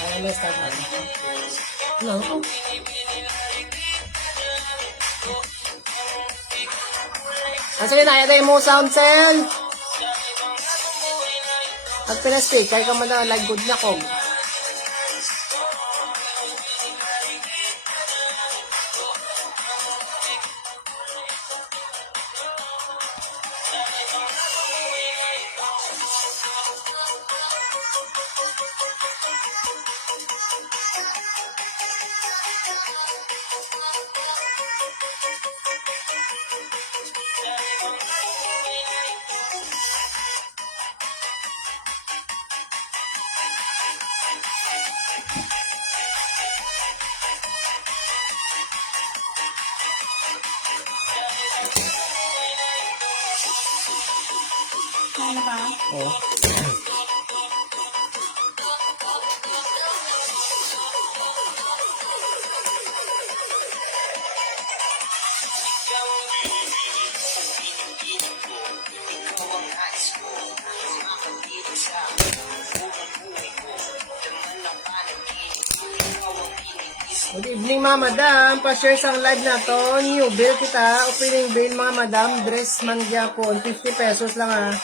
Ay, may start na. Ano? Sige na, yaday mo sound cell. At pina-speaker ka mo na like good na ko. Ano ba? Oh. Good evening mga madam, pa-share sang live na to, new bill kita, opening bill mga madam, dress man gyapon, 50 pesos lang ah.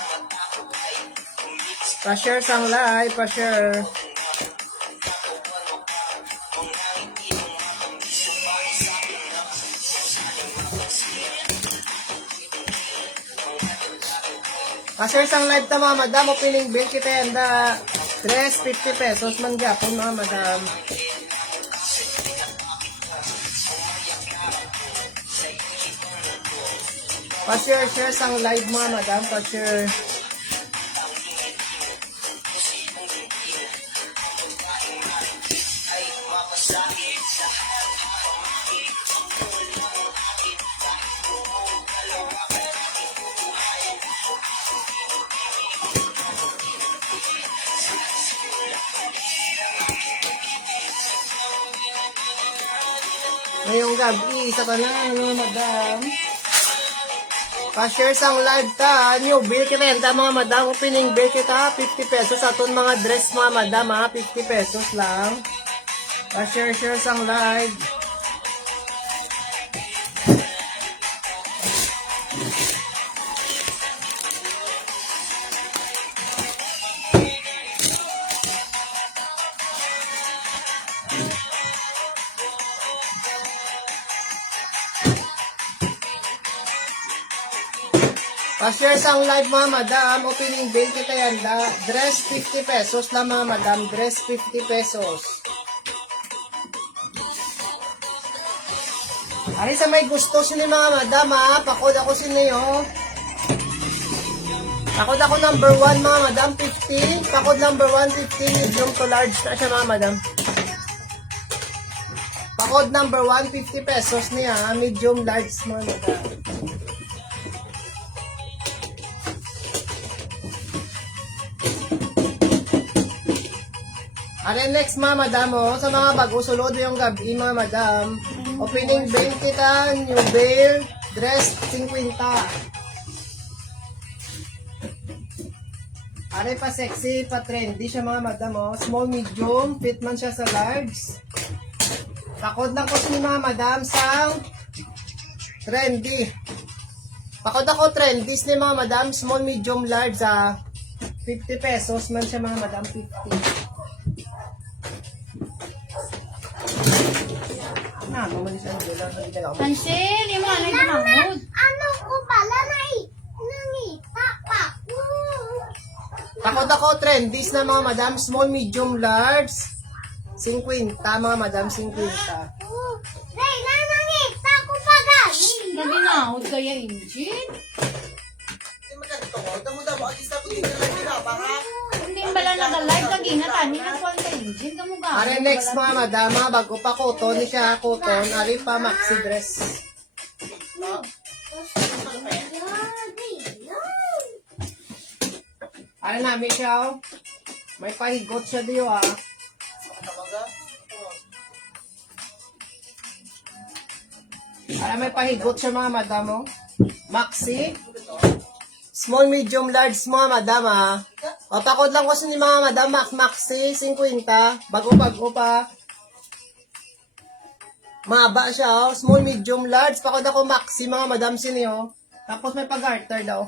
Pa-share sang live, pa-share. Pa-share sang live ta mga madam, opening bill kita yanda, dress 50 pesos man gyapon mga madam. Pa-share sang live mga madam, pa-share. Ngayong gabi, isa pa na, ano madam. Pa-share sang live ta, new bill kita mga madam, opening bill kita, 50 pesos, aton mga dress mga madam ha, 50 pesos lang. Pa-share sang live. Pa-share sang live mga madam, opening bill kita yanda, dress 50 pesos lang mga madam, dress 50 pesos. Ari sa may gusto sini mga madam ha, pakod ako siniyo. Pakod ako number 1 mga madam, 50. Pakod number 1, 50, medium to large na siya mga madam. Pakod number 1, 50 pesos niya, medium large mga madam. Are next mga madam oh, sa mga bago sulod yung gabi mga madam. Opening bill kita, new bill, dress 50. Are pa sexy, pa trendy siya mga madam oh. Small, medium, fit man siya sa large. Pakod lang ko si mga madam sa trendy. Pakod ako trendy ni mga madam, small, medium, large 50 pesos man siya mga madam, 50. Hansel, yung mga ano yung mahod. Ano ko pala nangita pa ko. Pakod ako, trendies na mga madam, small, medium, large, 50, mga madam, 50. Hey, nangita ko pa galing. Naginahod kaya, Engine? Hindi bala nag-live kagina, tani na kwan ka, Engine. Kamuga. Are next mga madam, mga bago pa koton, ni siya koton, are pa maxi dress. Are namin siya, oh. May pahigot siya diyo ah. Are may pahigot siya mga madam, oh. Maxi. Small, medium, large mga madam ha. O, pakod lang ko sa ni mga madam, maxi, 50. Bago-bago pa. Mahaba siya, oh. Small, medium, large. Pakod ako maxi, mga madam, siniyo. Tapos may pag-garter daw.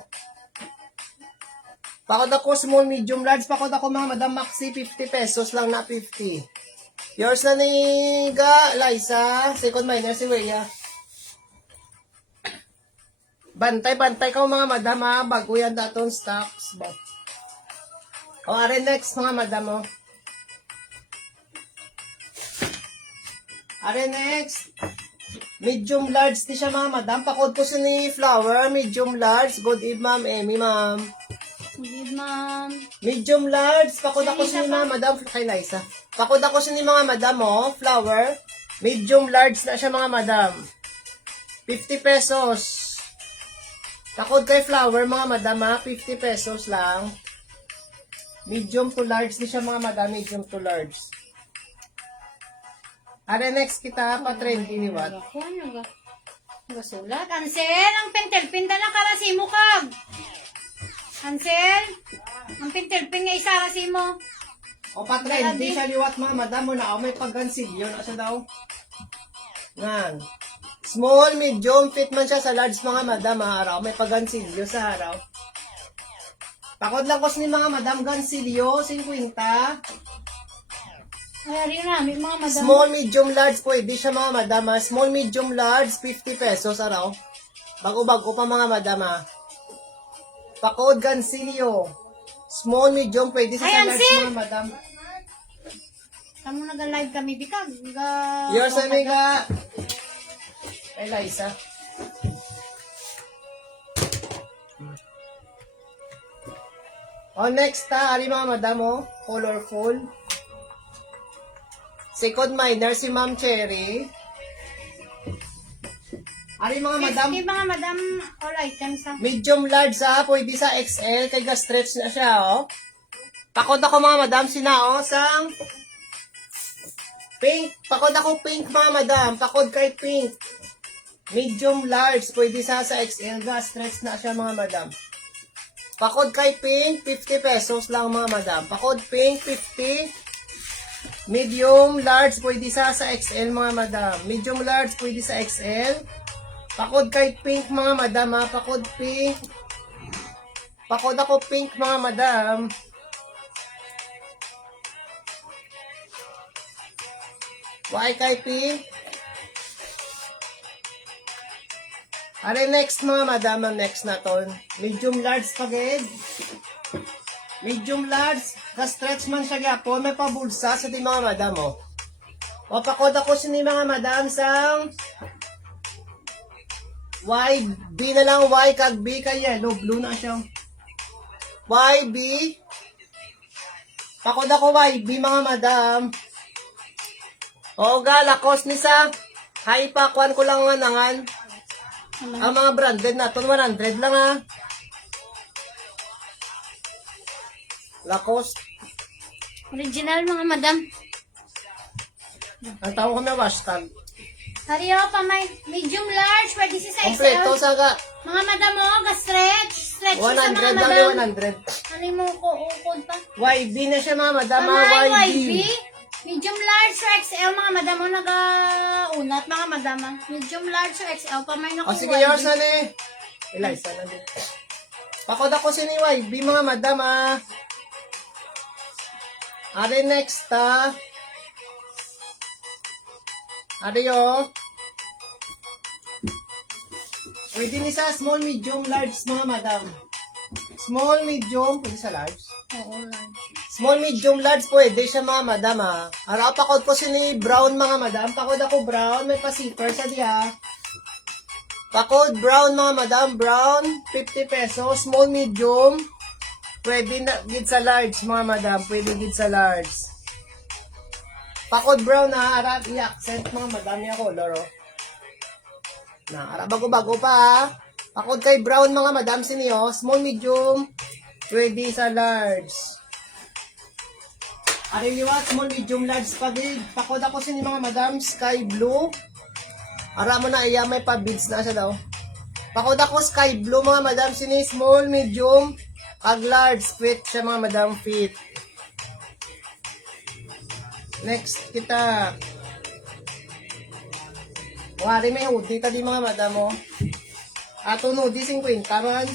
Pakod ako small, medium, large. Pakod ako mga madam, maxi, 50 pesos lang na 50. Yours na ni Liza. Second minor si Weya. Bantay ka mga madam ha. Bago yan daton stocks. O, are next mga madam, oh. Are next. Medium large di siya mga madam. Pakod ko siya ni Flower. Medium large. Good eve ma'am. Emmy ma'am. Good, ma'am. Medium large. Pakod ako siya ni mga madam. Kay Liza. Pakod ako siya ni mga madam oh. Flower. Medium large na siya mga madam. 50 pesos. Pakod kay Flower mga madam ha. 50 pesos lang. Medium to large di siya mga madam. Medium to large. Are next kita pa trendy ni Wat. Ako, nagasulat. Ansel, ang pintel-pinta na karasi mo kag. Ansel, ang pintel-pin nga isarasi mo. O pa trendy siya liwat mga madam mo na may paggansilyo na siya daw. Ngan. Small, medium, fit man siya sa large mga madam ha. Araw may paggansilyo sa araw. Pakod lang ko ni mga madam gansilyo, 50. Ay, rin namin mga madam. Small, medium, large pwede siya mga madam ha. Small, medium, large, 50 pesos araw. Bago-bago pa mga madam ha. Pakod gansilyo. Small, medium, pwede siya sa large mga madam. Kamu nag-live kami, bikag. Yours, amiga. Ay, Liza. O, next ha. Ari mga madam oh. Colorful. Second minor, si Ma'am Cherry. Ari mga madam. 50 mga madam, all items ha. Medium large ha. Pwede sa XL. Kaya stretch na siya oh. Pakod ako mga madam. Sinao sang pink. Pakod ako pink mga madam. Pakod kay pink. Medium large. Pwede sa XL. Stretch na siya mga madam. Pakod kay pink. 50 pesos lang mga madam. Pakod pink. 50. Medium large. Pwede sa XL mga madam. Medium large. Pwede sa XL. Pakod kay pink mga madam ha. Pakod pink. Pakod ako pink mga madam. Why kay pink? Are next mga madam, ang next na ton. Medium large pagid. Medium large. Ka-stretch man siya gapon. May pabulsa sa di mga madam oh. O pakod ako sa ni mga madam sang Y, B na lang, Y kag B kay yellow, blue na siya. Y, B. Pakod ako Y, B mga madam. O galakos ni sa hay pa, kuhan ko lang nga nangan. Ang mga branded na to, 100 lang ha. Lacoste. Original mga madam. Ang tawag ko na hashtag. Hariyo pa may medium large, pwede si sa Kompleto XL. saga. Mga madam mo, ga-stretch. Stretch 100 sa mga lang madam. yung 100. Ano mo ko, ukod pa. YB na siya mga madam, Amay, YB. YB. Medium large sa XL, mga madam mo, nag-unat, mga madam. Medium large sa XL, pa may naku O sige, yours na ni. Eliza na din. Pakod ako si ni YB mga madam ha. Are next ha. Are yo. Pwede ni sa small, medium, large mga madam. Small, medium, pwede sa large. Oo, large. Small, medium, large pwede siya mga madam ha. Ara, pakod ko si ni brown mga madam. Pakod ako brown, may pa-zipper siya diha. Pakod brown mga madam, brown, 50 pesos. Small, medium, pwede na gid sa large mga madam. Pwede gid sa large. Pakod brown na, ara, i-accent mga madam yung color oh. Na, ara, bago-bago pa ha. Pakod kay brown mga madam siniyo. Small, medium, pwede sa large. Ari liwat, small, medium, large pagid. Pakod ako sini mga madam, sky blue. Ara mo na iya, may pa-beads na siya daw. Pakod ako sky blue mga madam. Sini small, medium, kag large. Fit siya mga madam, fit. Next kita. Wari may hoodie tadi mga madam mo. Ato hoodie 50 man.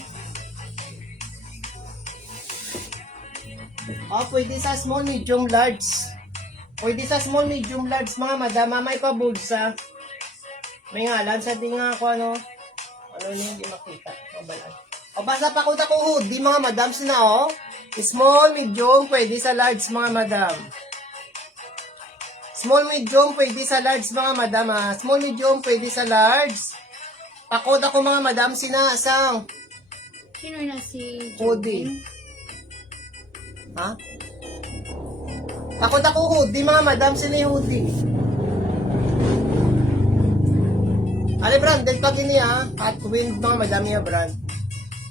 Pwede sa small, medium, large. Pwede sa small, medium, large mga madam. May pabulsa. May ngalan sa di nga ako ano. Ano niya hindi makita. Mabalan. Basta pa ko hoodie mga madam. Sina small, medium, pwede sa large mga madam. Small, medium, pwede sa large mga madam ha. Small, medium, pwede sa large. Pakod ako mga madam, sinasang. Sino na si Hoodie. Ha? Pakod ako hoodie mga madam, sino yung hoodie? Ali branded pa gini ha. At wind mga madam niya brand.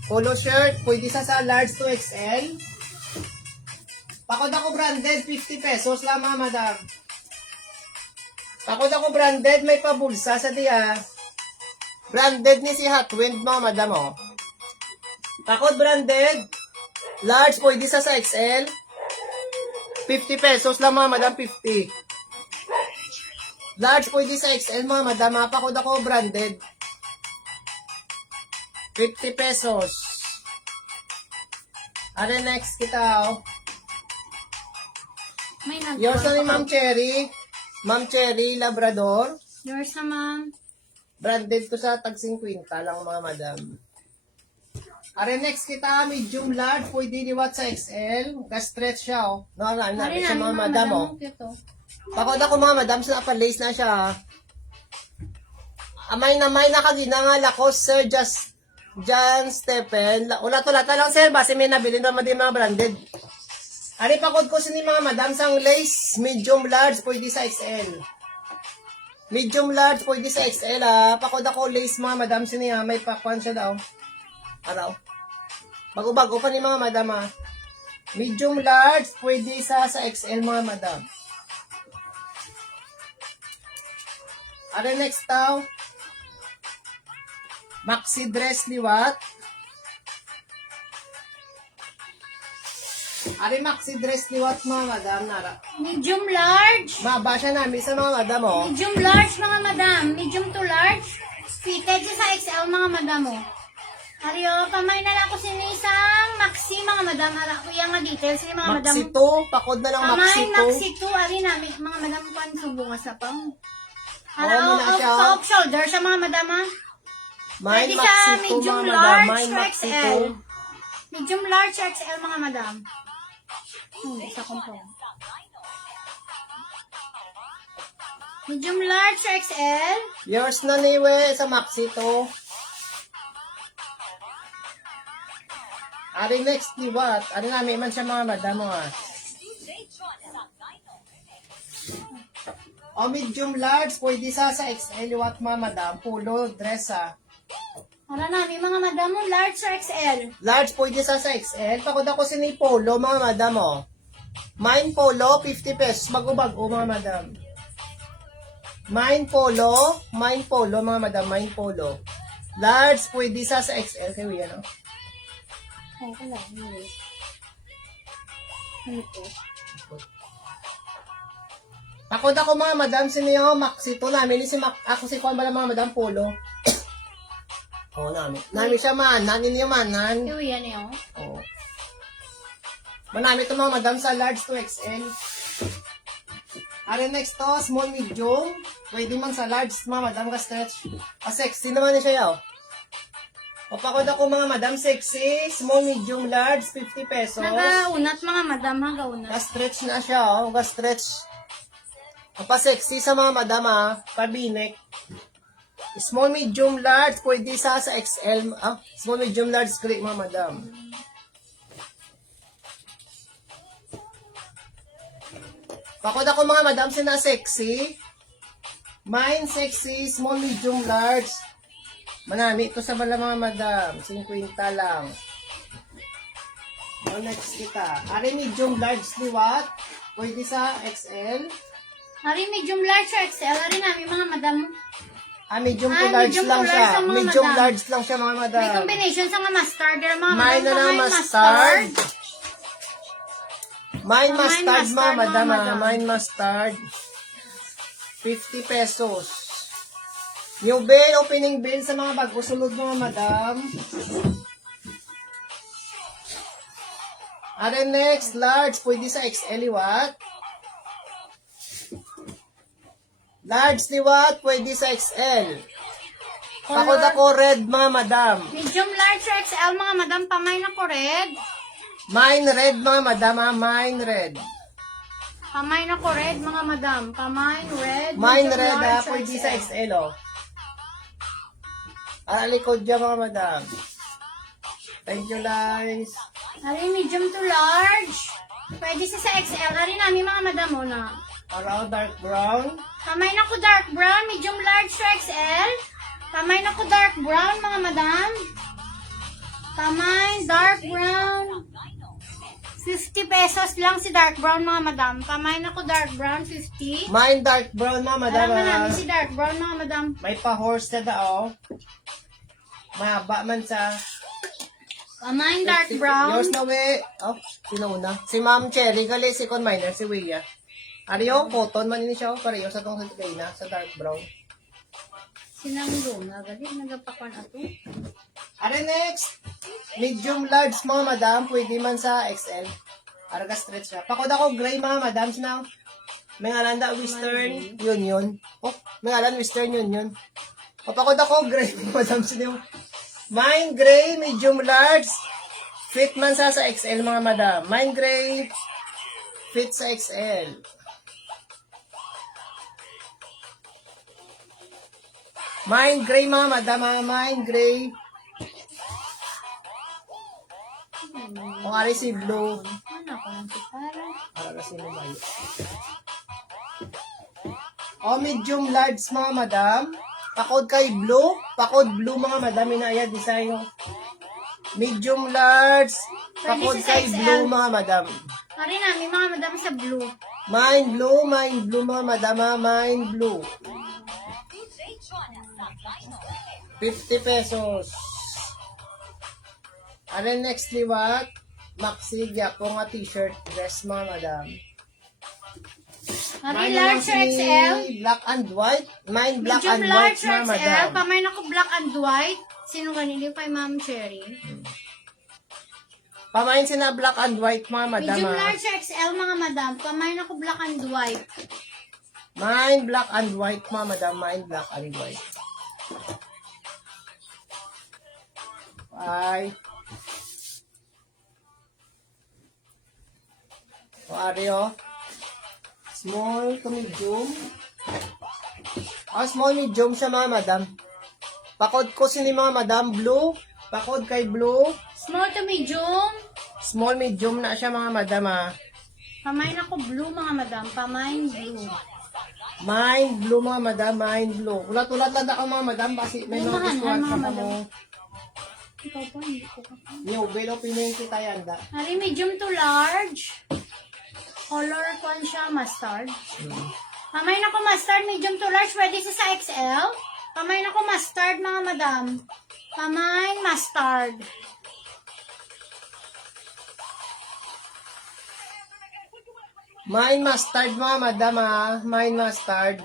Polo shirt, pwede sa large to XL. Pakod ako branded, 50 pesos lang mga madam. Pakod ako branded, may pabulsa sa diya. Branded ni si Hotwind mga madam oh. Pakod branded, large pwede sa XL. 50 pesos lang mga madam, 50. Large pwede sa XL mga madam, pakod ako branded. 50 pesos. Are next kita oh. May nagawa Yours na ni pa Ma'am Cherry. Ma'am Cherry Labrador. Yours na, ma'am. Branded to sa tag 50 lang mga madam. Are next kita, medium large, pwede liwat sa XL. Ka-stretch siya oh. Ari Siya na, mga madam oh. Cute, oh. Pakod ako mga madam, sa pa-lace na siya. Amay na kagina nga lakos, sir, John Stephen. Ulat-ulata lang sir, base may nabili naman din mga branded. Ari pakod ko sini mga madam sang lace, medium large, pwede sa XL. Medium large, pwede sa XL ha. Pakod ako lace mga madam sini ha, may pakwan siya daw. Araw. Bago-bago pa ni mga madam ha. Medium large, pwede sa XL mga madam. Ari next daw. Maxi dress liwat. Ari maxi dress liwat mga madam nara. Medium large. Maba siya namin sa mga madam oh. Medium large, mga madam. Medium to large. Fitted siya sa XL, mga madam, oh. Ari, oh, pamay na lang ko sinisang maxi, mga madam. Ara ko yung nga details, mga madam. Maxi 2, pakod na lang maxi Pamay, 2. maxi 2. Ari namin, mga madam, kung subunga sa pang. Ara, Oo, muna siya. sa off shoulder siya, mga madam, ha. May Pwede maxi sa 2 medium mga madam. large May to maxi XL. Medium large to XL, mga madam. Isa kong po. Medium large to XL. 2. Yours na niwe sa maxi 2. Ari next liwat. Ari namin man siya mga madam mo ha. O medium large, pwede sa XL liwat mga madam. Pulo, dress ha. Ara namin, mga madam, oh, large to XL. Large pwede sa XL. Pakod ako sini polo mga madam oh. Mine polo, 50 pesos. Bago-bago mga madam. Mine polo, mga madam, mine polo. Large pwede sa XL. Kaya yan oh. Ay, wala. Ano po? Pakod ako mga madam, sino yung maxi to namin. Ako si Juan mga madam polo. Oo namin. Namin siya man. Nanin niya manan. Yung yan eh, oh. Oo. Manami ito mga madam sa large to XL. Are next to, small medium. Pwede man sa large, mga madam ka stretch. Sexy naman niya siya yaw. Papakod ako mga madam, sexy. Small, medium, large, 50 pesos. Nagaunat, mga madam, nagaunat. Ka-stretch na siya, oh. Ka-stretch. Pa-sexy sa mga madam, ha. Pabinek. Small, medium, large, pwede sa XL. Small, medium, large, great mga madam. Pakod ako mga madam, sina sexy. Mine, sexy, small, medium, large. Manami ito sa bala mga madam. 50 lang. O next kita. Ari medium, large, liwat. Pwede sa XL. Ari, medium large to XL. Ari namin, mga madam. Medium to Ah, large medium lang to siya. large ang mga Medium madam. large lang siya mga madam. May combination sa nga mustard. Mga madam, Mine na pamain mustard. Mine Mine mustard mga mustard, madam. mga madam. Mine mustard. 50 pesos. New bill, opening bill sa mga bago sunod mga madam. Are next, large. Pwede sa XL liwat. Large liwat, pwede sa XL. Pakod ako red mga madam. Medium large or XL mga madam, pamay na ko red. Mine red mga madam, mine red. Pamay na ko red mga madam. Pamay red. Mine medium red large, or pwede sa XL oh. Likod dyan mga madam. Thank you guys. Ari, medium to large. Pwede sa XL. Ari namin mga madam mo na. Para dark brown. Pamay na ko dark brown, medium large to XL. Pamay na ko dark brown mga madam. Pamay, dark brown. 50 pesos lang si dark brown mga madam. Pamay na ko dark brown, 50. Mine dark brown mga madam. Alam na namin si dark brown mga madam. May pa-horse na daw. Mahaba man sa... Pamay, dark brown. Yours na we. Oh, sino una? Si Ma'am Cherry. Gali si Con Minor, si Wea. Ariyo, cotton man ini siya. Pareho sa tong na sa dark brown. Sinang luna, gali nagapakon ato. Are next. Medium large mga madam. Pwede man sa XL. Araga stretch siya. Pakod ako gray mga madam. Sinaw. May ngalanda western. Yun. Oh, may ngalan western yun. O pakod ako gray mga madam. Sinaw. Mine gray, medium large. Fit man sa XL mga madam. Mine gray. Fit sa XL. Mine gray mga madam. Mine gray. Kung ari si blue. Ano ko lang si para? Para kasi lumayo. O medium large mga madam. Pakod kay blue. Pakod blue mga madam. Inaya design. Medium large. Pakod Pwede sa kay XL. blue mga madam. Ari namin mga madam sa blue. Mine blue mga madam. Mine blue. 50 pesos. Ano next liwat? Maxi Gyapong nga t-shirt dress mga madam. Ari Mine large or naman si XL? Black and white. Mine black Medium and white large or mga XL? madam. Pamay na ko black and white. Sino ganili pa Ma'am Cherry? Pamain sina black and white mga madam. Medium ah. large or XL mga madam. Pamay na ko black and white. Mine black and white mga madam. Mine black and white. Bye. O ari o. Small to medium. Small medium siya mga madam. Pakod ko sini mga madam. Blue. Pakod kay blue. Small to medium. Small medium na siya mga madam ah. Pamay na ko blue mga madam. Pamay blue. Mine blue mga madam. Mine blue. Ulat-ulat lang ako mga madam kasi may mga Lumahan, gustuhan mga ka madam. mo. Ikaw pa, hindi ko pa. New belo pining kita yanda. Ari medium to large. Color kwan siya, mustard. Pamay na ko mustard, medium to large. Pwede sa XL. Pamay na ko mustard, mga madam. Pamay, mustard. Mine mustard mga madam ah. Mine mustard.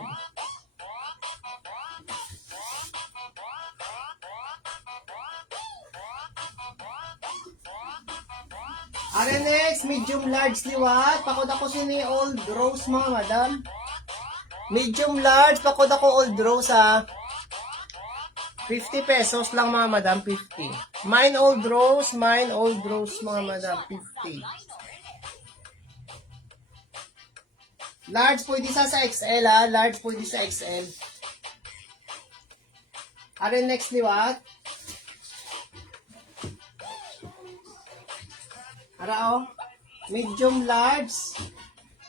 Ano next? Medium large liwat. Pakod ako sini old rose mga madam. Medium large. Pakod ako old rose ah. 50 pesos lang mga madam. 50. Mine old rose. Mine old rose mga madam. 50. Large pwede sa XL ah. Large pwede sa XL. Ano next liwat? Ara oh. Medium large.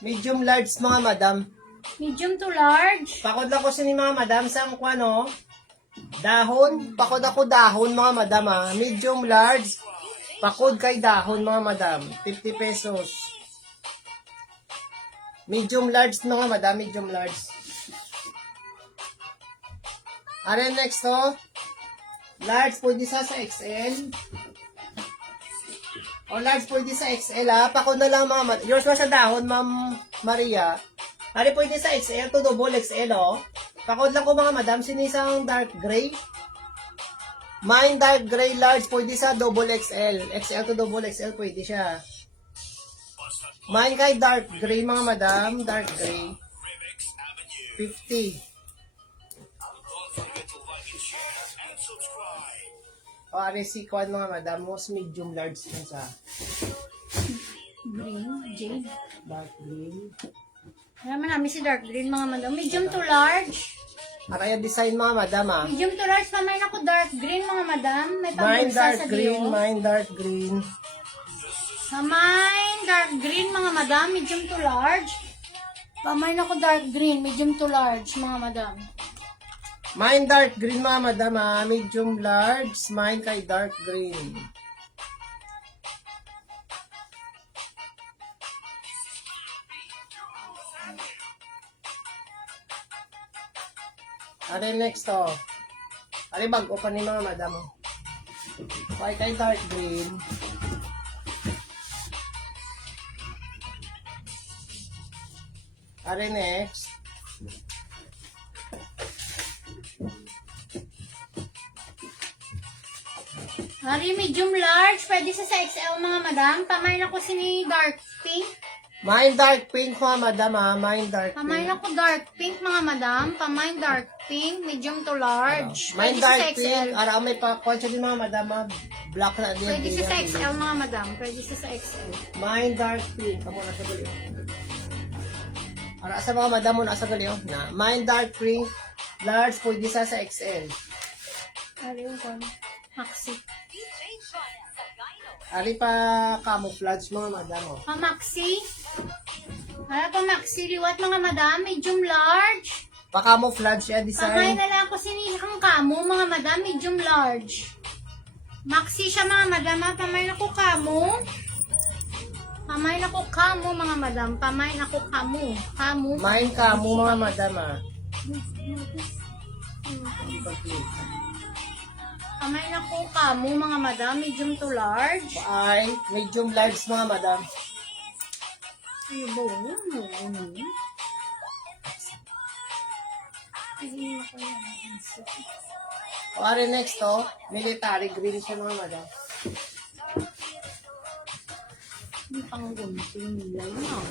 Medium large mga madam. Medium to large. Pakod ako sini mga madam sa ang kwano. Dahon. Pakod ako dahon mga madam ah. Medium large. Pakod kay dahon mga madam. 50 pesos. Medium large mga madam. Medium large. Are next to, large pwede sa XL. O large pwede sa XL ha. Pako na lang mga yours na sa dahon, Ma'am Maria. Are pwede sa XL to double XL o. Pakod lang ko mga madam, sinisang dark gray. Mine dark gray large pwede sa double XL. XL to double XL pwede siya. Mine kay dark gray mga madam, dark gray. 50. O, are si Kwan mga madam, most medium large na sa Green, jade. dark green. Alam namin si dark green mga madam. Medium to large. Araya design mga madam ah. Medium to large. Pamain ako dark green mga madam. May Mine pambulsa dark sa green, diyo. mine dark green. Pamain dark green mga madam. Medium to large. Pamain ako dark green. Medium to large mga madam. Mine dark green mga madam ah. Medium large, mine kay dark green. Are next to. Are bago pa ni mga madam. Why kay dark green? Are next. Hari medium large. Pwede sa XL mga madam. Pamain ako si dark pink. Mine dark pink mga madam ah. Mine dark Pamain pink. ako dark pink mga madam. Pamain dark pink. Medium to large. Mine Pwede sa dark XL. pink. Ara may pa kwan siya din mga madam ah. Black na din. Pwede sa XL mga madam. Pwede sa XL. Mine dark pink. Kamu na sa gali. Ara sa mga madam mo na sa gali oh. Na mine dark pink. Large pwede sa XL. Hari yung kon. Maxi. Ari pa camouflage mga madam oh. Pamaxi. Para pamaxi. Liwat mga madam. Medium large. Pa camouflage siya Pamay design. na lang ako sinisang kamo, mga madam, medium large. Maxi siya, mga madam, ha? Pamay na ko kamo. Pamay na ko kamo, mga madam. Pamay na ko kamo. Kamo. Mine kamo mga madam ah. Pamay na ko kamo, mga madam, medium to large. Ay, medium large mga madam. Ay, buo. O ari next to, military green siya mga madam. Hindi pang gunting nila yun.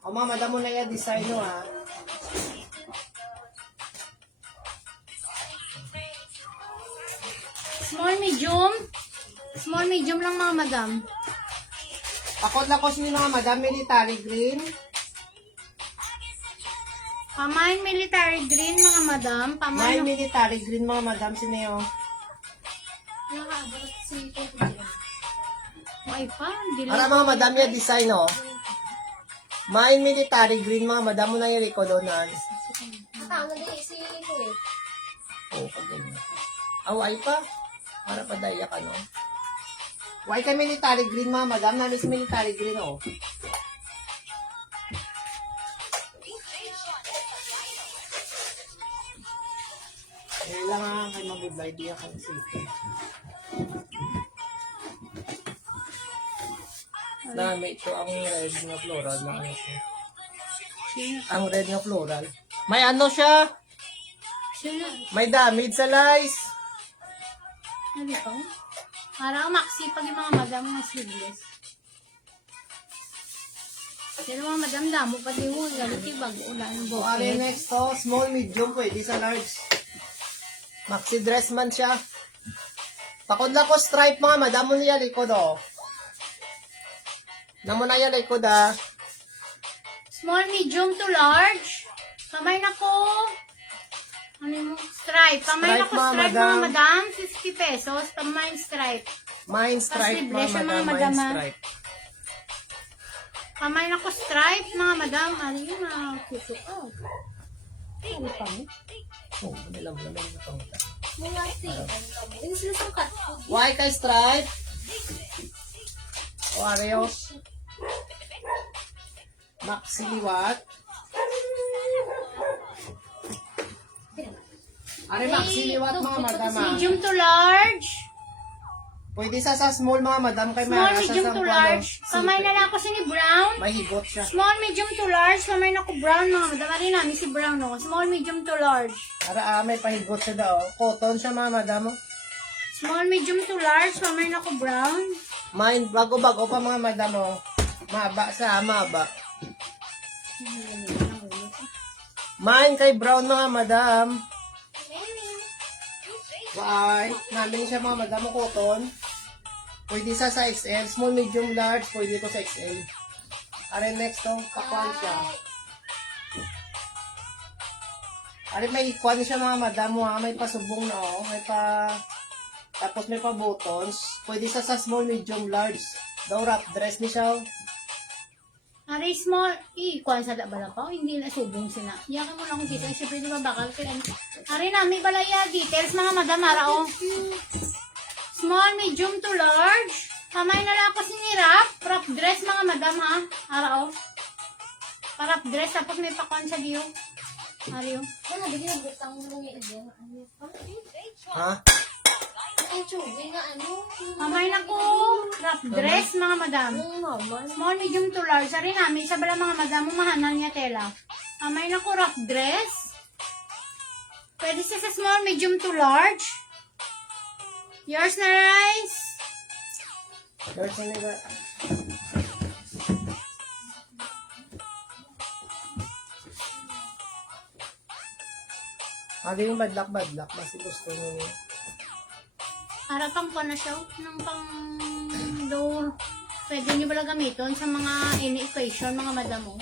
O mga madam mo na yung design no ha. Small, medium. Small, medium lang, mga madam. Pakot lang ko si mga madam, military green. Pamain military green, mga madam. Mine Pamain military green mga madam, sineo. Ay pa, dili. Para mga madam yung design no. Mine military green mga madam mo na yung rikodonan. Tama din si ko eh. O, pag ganyan. Ay pa. Para pa daya ka no. Why ka military green mga madam? Namis military green oh. Kailangan kay mag-good idea kang safety. Dami ito ang red na floral na ano ito. Ang red na floral. May ano siya? Sila. May damage sa lice. Ano ito? Parang maxi pag yung mga madam na sleeveless. Pero mga madam damo pa din mo. Galit yung bago ulan. So, ari next to, small, medium, pwede sa large. Maxi dress man siya. Pakod lang ko stripe mga madam mo niya likod oh. Namo na yan likod ah. Small, medium to large. Kamay na ko. Ano yung stripe? Kamay na Stripe, ko mga stripe madam. mga madam. 50 pesos. Kamay stripe. Mine stripe libre siya, mga mga madam, madam, mine ah. stripe. Kamay na ko stripe mga madam. Ano yun ah? Cute ko. Ano pa mo? Oh, manilam na ito. Mga si. Yung sila sa cut food. Why kay stripe? O areo. Maxi liwat. Are maxi liwat mga madam. Medium to large. Pwede sa small mga madam kay Small, Mara medium sa to large. Kamay na lang ako sa ni brown. May higot siya. Small, medium to large. Kamay na ko brown mga madam. Ari namin si brown no. Small, medium to large. Ara may pahigot siya daw. Cotton siya mga madam. Small, medium to large. Kamay na ko brown. Mine bago-bago pa mga madam. Maba sa maba. Mine kay brown mga madam. Bye. Namin siya mga madam cotton. Pwede sa XL. Small, medium, large. Pwede ko sa XL. Are next to. Pakuan siya. Are may ikuan siya mga madam. May pasubong na May pa... Tapos may pa buttons. Pwede sa small, medium, large. Daw wrap dress ni siya. Ari small, ikuan sa bala pa, hindi na subong sila. Iyakan mo lang kung kita, siyempre di ba bakal kaya. Ari na, may balaya details mga madam, ara Small, medium to large. Kamay na lang ako wrap dress mga madam ha. Ara Wrap dress, tapos may pakuan sa diyo. Ari Ha? Kamay na ko, wrap dress mga madam. Small, medium to large. Ari namin, sa bala mga madam, umahanal niya tela. Kamay na ko, wrap dress. Pwede siya sa small, medium to large. Yours na rice. There's only that. Sabi yung badlak-badlak. Mas gusto nyo niya. Harapang ko na siya. Nang pang door. Pwede nyo pala gamiton sa mga any equation, mga madam mo.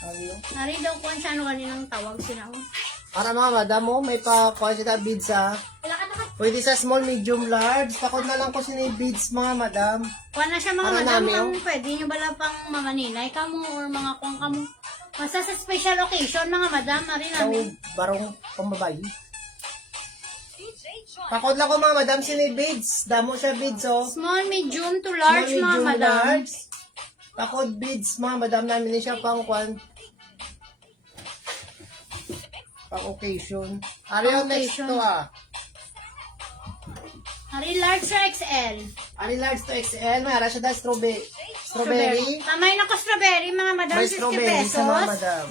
Sabi yung. Nari daw kung ano kaninang tawag sila. Para mga madam mo, may pa-kuha siya beads ha. Pwede sa small, medium, large. Pakot na lang ko sini beads mga madam. Kuha na siya mga Para madam. namin, Kung pwede nyo pala pang mga ninay kamo or mga kuwang kamo. Basta sa special occasion, mga madam. Nari So, namin. barong pambabayi. Pakot lang ko mga madam sini beads. Damo siya beads Small, medium to large, Small, mga medium, madam. large. Pakot beads mga madam namin siya pang kwan. Pang occasion. Ano yung next occasion. to Nari large sa XL. Ano large to XL? May ara siya dahil strawberry. Kamay na ko strawberry, mga madam. May 50 strawberry pesos. sa mga madam.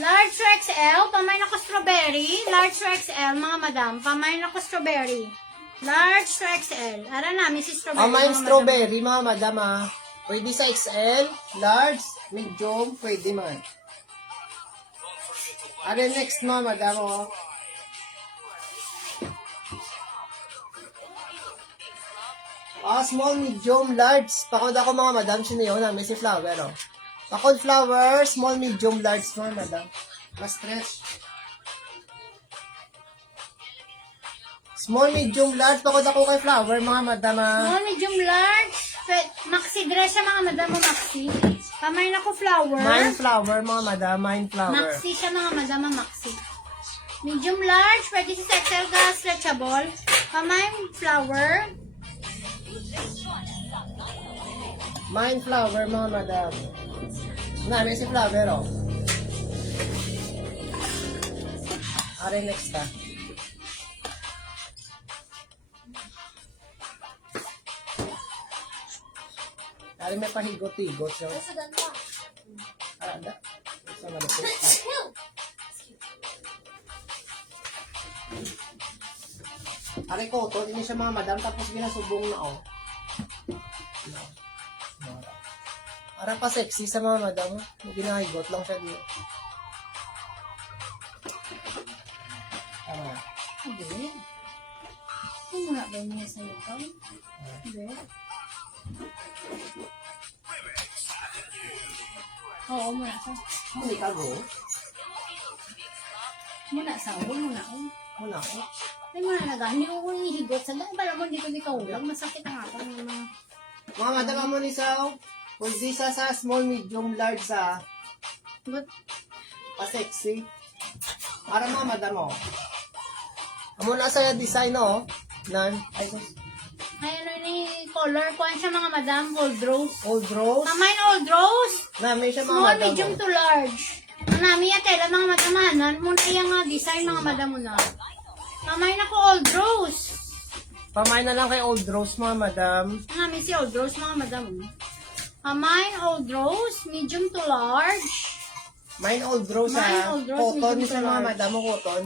Large to XL, pamay na ko strawberry. Large to XL, mga madam. Pamay na ko strawberry. Large to XL. Ara namin si strawberry. May mga strawberry mga madam Pwede sa XL, large, medium, pwede man. Ano next mga madam small, medium, large. Pakod ako mga madam, sino yun? May si flower Pakod flower, small, medium, large mga madam. Mas stretch. Small, medium, large. Pakod ako kay flower mga madam Small, medium, large. Maxi dress siya, mga madam mo, maxi. Pamay na ko flower. Mine flower mga madam, mine flower. Maxi siya, mga madam, maxi. Medium, large. Pwede si XL ka, stretchable. Pamay flower. Mine flower mga madam. May si flower Are next Are may pahigot-higot siya. Ada. Sa malapit. Are cotton, ini siya mga madam, tapos ginasubong na Para pa sexy sa mga madam. Ginahigot lang siya dito. Hindi. Ano nga ba niya sa ito? Hindi. Oo, muna sa. Muli ka go. Muna sa. Muna ako. Muna ako. Ay, muna na hindi ko hinihigot. Sa dahil pala mo, hindi ko ikaulang. Masakit ang ako ng mga... Mga madam mo ni Sao. Pwede sa small, medium, large But, pa-sexy. Para mga madam Amo na sa design Nan. Ay, ay ano ni color ko siya mga madam, old rose. old rose. Kamay na old rose. Namin siya mga Small, madam medium to large. Nami ya tela mga madamahanan. Muna yung design mga madam mo na. Kamay na ko Old Rose. Pamay na lang kay Old Rose, mga madam. Ang si Old Rose, mga madam. Kamay Old Rose, medium to large. Mine Old Rose, Mine ha? Old Rose, Cotton medium siya, to mga large. madam, o cotton.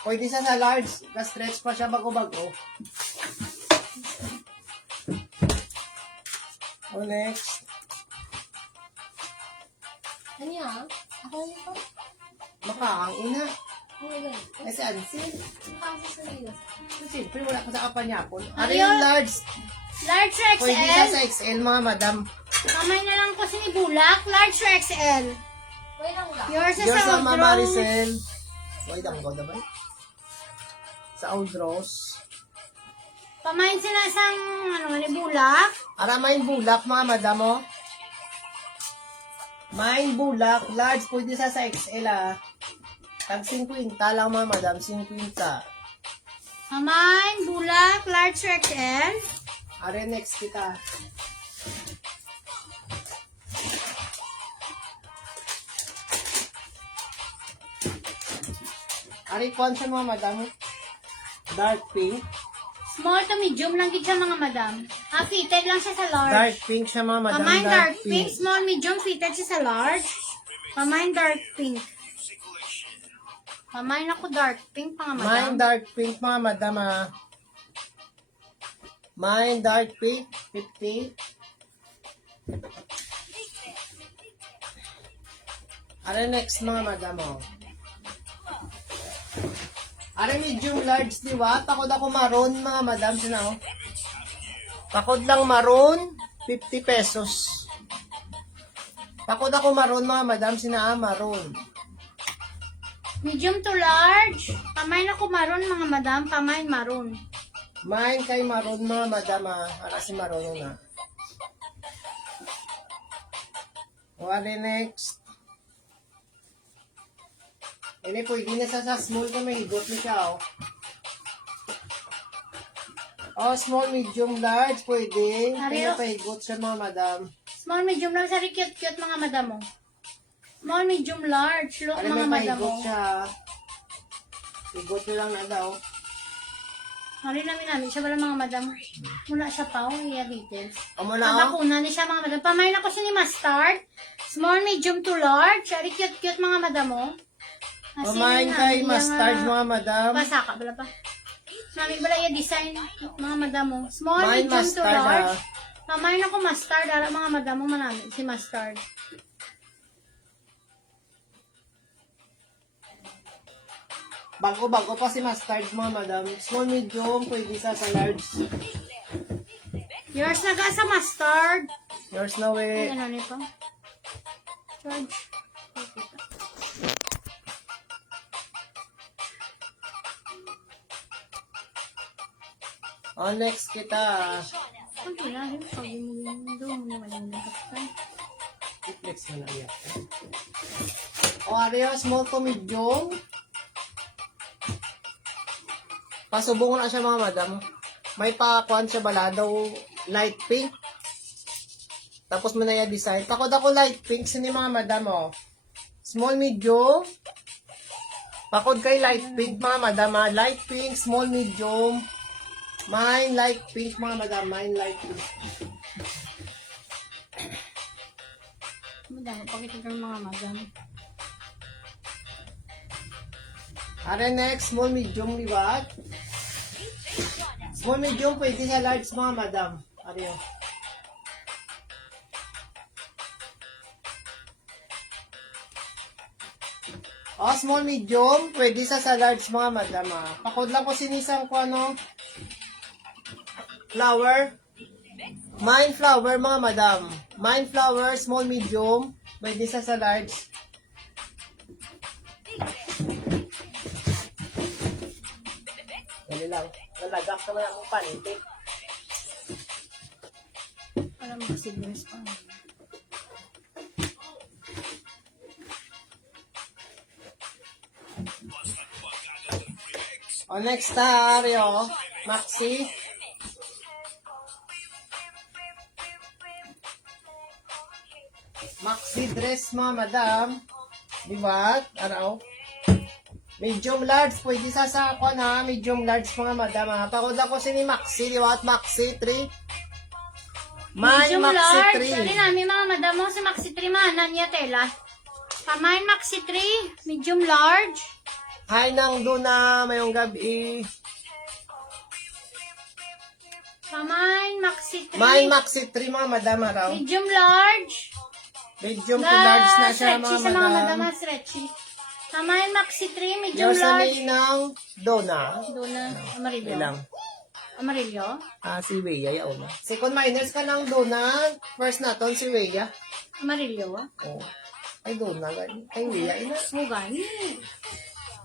Pwede siya sa large. Na-stretch pa siya bago-bago. O, next. Ano yan? Ako na ito? Makakang ina. Ano yan? Ay, si Ansin. Kasi sa nila. So, siyempre, wala ko sa kapanyapon. Ano Ayun. yung large? Large to Pwede siya XL. sa XL, mga madam. Kamay na lang ko sinibulak. Large to XL. Wait lang lang. Yours is Yours sa sa Old Mama Rose. Maricel. Wait, ang goda ba? Sa Old Rose. Kamay sinasang, bulak. Ara, main bulak, mga madam, oh. Main bulak. Large, pwede siya sa XL, ah. Tag 50 lang, mga madam. 50. Kamay, bulak, large to XL. Are, next kita. Are, kwan siya, mga madam. Dark pink. Small to medium lang din siya, mga madam. Fitted lang siya sa large. Dark pink siya, mga madam. Kamay dark pink. Small, medium, fitted siya sa large. Kamay dark pink. Kamay na ko dark pink, mga madam. Mine dark pink, mga madam, ah. Mine dark pink, 50. Ano next, mga madam, oh? Ano medium large, di ba? Takod ako maroon, mga madam, sina, oh. Takod lang maroon, 50 pesos. Takod ako maroon, mga madam, sina, maroon. Medium to large. Kamay na ko maroon, mga madam. Kamay maroon. Mine kay maroon, mga madam, ah. Para si maroon na. O, ano next? Ini pwede na sa small na may higot na siya, oh. Oh, small, medium, large, pwede. Kaya Ariyo. pahigot siya, mga madam. Small, medium lang. Sorry, cute-cute, mga madam mo. Small, medium, large. Look, Ano mga may madam mo. pahigot siya. Higot na lang na daw. Hari namin siya wala mga madam. Mula siya pa, iya details. O muna, Ang oh. bakuna ni siya, mga madam. Pamain ako siya ni mustard. Small, medium to large. Sorry, cute-cute, mga madam mo. Pamain kay mustard, mga madam. Pasaka, bala pa. Mami, bala yung design, mga madam mo. Small, Main medium to mustard, large. ha. Pamain ako mustard, ara mga madam mo manami, si mustard. Bago-bago pa si mustard, mga madam. Small, medium, pwede sa large. Yours na ga sa mustard. Yours na, Ay, we. ano nito? George. O, next kita. Ang kinahin, pag umulindo, mawalang ng kapitan. Next na lang yan. O, Ario, small to medium. Pasubong na siya, mga madam. May pakuan siya bala daw light pink. Tapos mo na yung design. Takot ako light pink. Sini mga madam, oh. Small, medium. Pakod kay light pink, mga madam, ah. Light pink, small, medium. Mine light pink, mga madam. Mine light pink. Madam, pakita ko ng mga madam. Are next, small, medium, liwat. Small, medium, pwede sa large, mga madam. Are yun. Oh, small, medium, pwede sa large, mga madam, ah. Pakod lang ko sinisang ko, ano, flower. Mine flower, mga madam. Mine flower, small, medium, pwede sa large. Dali lang. Nalagak naman akong panty. Alam mo kasi dress pa. O, next na, Ario. Maxi. Maxi dress, mga madam. Diba? Araw. Medium large, pwede sa ako na, medium large mga madam ha. Pakod ako si ni Maxi, di ba? At Maxi 3. May Medium Maxi large. 3. Sorry namin mga madam mo, si Maxi 3 mahanan niya tela. Pamain Maxi 3, medium large. Hi nang doon na, mayong gabi. Pamain Maxi 3. May Maxi 3 mga madam araw. Medium large. Medium to large na siya Stretchy mga sa mga madam, madam. stretchy. Pamain Maxi 3, medium Yung sa large. ng Dona. Doon na, amarillo. Ilang. Amarillo? Si Weya, yaon na. Second minors ka ng Dona. First naton si Weya. Amarillo? Oh. Ay, Dona. Ay, Weya. Ina. Mugani.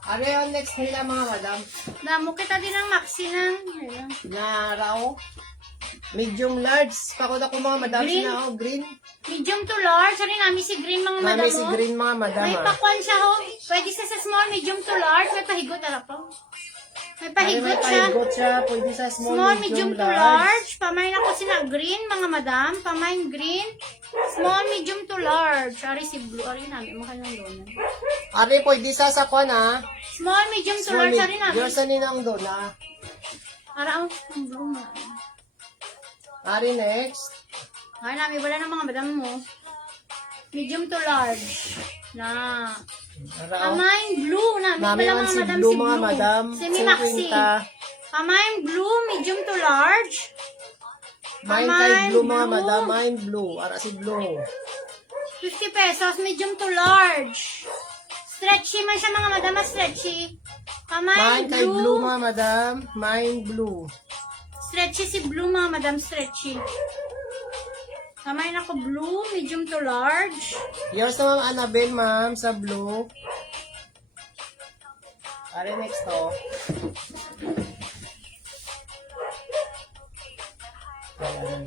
Ano yung next nila mga madam? Damo kita din ang Maxi ng... Ayan. Na raw. Medium large. Pakod ako mga madam. Green. Sina ako. Green. Medium to large. Sorry namin si green mga madam Nami si mo. Green mga madam. May ah. pakwan siya ho. Pwede siya sa small, medium to large. May pahigot ala po. May Ay, pahigot may siya. pahigot siya. Pwede sa small, Small, medium to large. Pamain ako sila green, mga madam. Pamain green. Small, medium to large. Ari si blue. Ari namin. Mukha nang doon. Ari, pwede sa sakwan ha. Small, medium to Small, large. Ari namin. Yung sa ninang Dona. Ara ang blue na. Ari, next. Ari namin. Wala ng mga madam mo. Medium to large. Na. Araw. Pamain blue. Namin Nami pala man mga si madam Blue si mga blue. madam. Semi maxi. 50. Pamain blue, medium to large. Mine kay Blue mga madam. Mine Blue. Ara si Blue. 50 pesos, medium to large. Stretchy man siya mga madam, stretchy. Pamain Mine kay Blue blue. mga madam. Mine Blue. Stretchy si blue mga madam, stretchy. Pamain ako blue, medium to large. Yours na ma'am Annabelle ma'am sa Blue. Ari, next to. Ayan.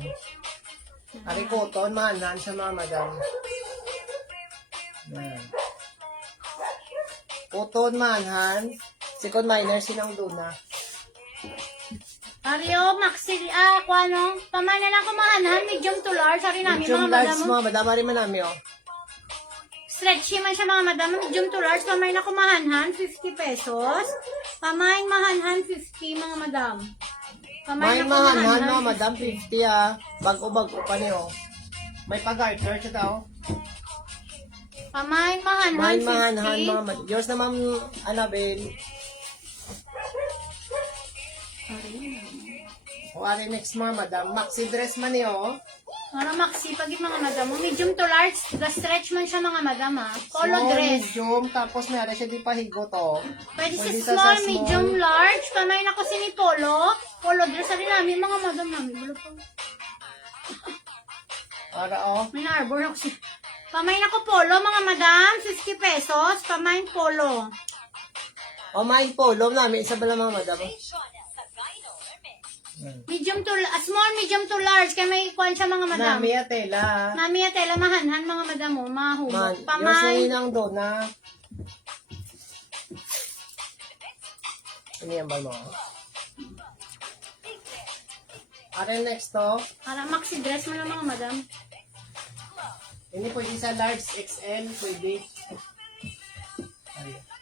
Ari, cotton. Mahanan siya mga madam. Ayan. Cotton, mahan. Second minor, sinang Duna. Ario, maxi, ano? Pamain na lang kumahanan, medium to large. Sorry namin Medium mga large madam. mga madam. Ari man namin oh. Stretchy man siya mga madam, medium to large. Pamain na kumahanhan, 50 pesos. Pamain mahanhan, 50 mga madam. May Pamain na mahanan kumahanhan, mga madam 50 ah. Bago-bago pa niyo. May pag-garter siya daw. Pamain mahanhan, May 50. mahanan mga madam. Yours na ma'am Annabelle. O ari next mga madam. Maxi dress man niyo. Ano maxi, pag yung mga madam mo, medium to large, stretch man siya mga madam ha. Polo Small, dress. medium, tapos meron siya di pahigo to. Pwede Pwede sa sa small, small. medium, large. Pamain ako si ni Polo. Polo dress sa rin namin, mga madam namin. Bulo po. Ara oh. May na-arbor ako si... Pamain ako Polo, mga madam. 50 pesos. Pamain Polo. O may polo namin. Isa ba lang mga madam? Medium to, small, medium to large. Kaya may ikuan siya mga madam. Nami atela. Nami at tela mahanhan mga madam mo. Man, Mahumok. yours na Pamain. ninang Dona. Ano yan ba mo? Ari next to. Para maxi dress mo lang mga madam. Hindi pwede sa large XL, pwede.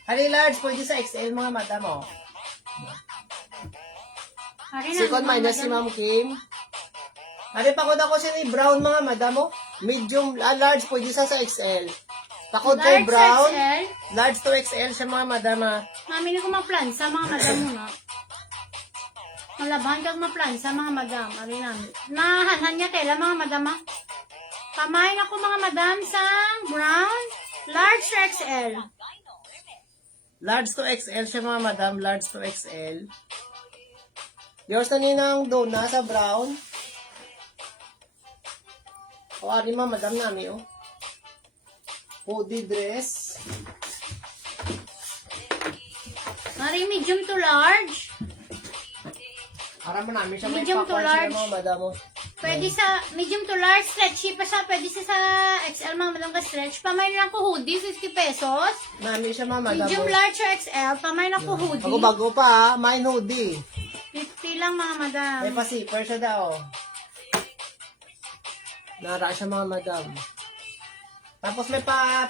Ari large, pwede sa XL mga madam oh. Hari na, Second mga minus si madam. Ma'am Kim. Ari pakod ako siya ni brown mga madam oh. Medium, large pwede sa XL. Pakod kay Large brown. XL. Large to XL siya mga madam ah. Mami na ko maplansa mga madam mo na. Malabahan kag maplansa mga madam. Ari namin. Nahanhan niya tela mga madam ha. Pamain ako mga madam sa brown. Large to XL. Large to XL siya mga madam. Large to XL. Yours na ninang Dona sa brown. O ari mga madam namin oh. Hoodie dress. Ari medium to large. Aram mo namin siya may Medium to pakwan siya large. mga madam oh. Pwede sa medium to large. Stretchy pa siya. Pwede siya sa XL mga madam ka stretch. Pamain lang ko hoodie. 50 pesos. Namin siya mga madam Medium oh. large or XL. Pamain ako hoodie. Bago-bago pa ha. Mine hoodie. 50 lang mga madam. May pa-zipper siya daw. Nara siya mga madam. Tapos may pa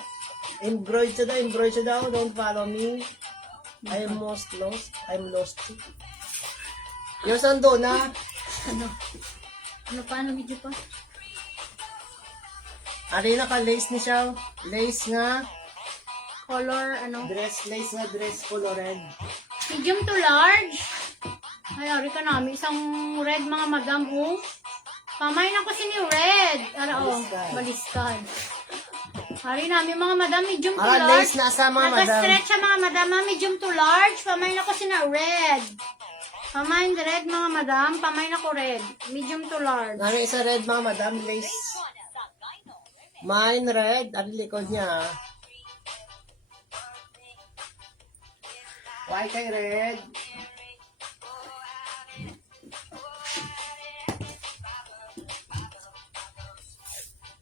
embroidered siya daw. Don't follow me. I'm lost. Yung sando na. Ano? Ano pa? Ano video pa? Ari naka-lace ni siya. Lace nga. Color, ano? Lace nga dress colored. Medium to large. Ay, ari ka namin. Isang red, mga madam, oh. Pamain ako si ni red. Ara, oh. Baliskad. Baliskad. Ari namin, mga madam, medium to Ah, large. lace na sa mga madam. Naka-stretch siya, mga madam, medium to large. Pamain ako si na red. Pamain red, mga madam. Pamain ako red. Medium to large. Namin isa red mga madam. Lace. Mine red. Ang likod niya. Why kay red?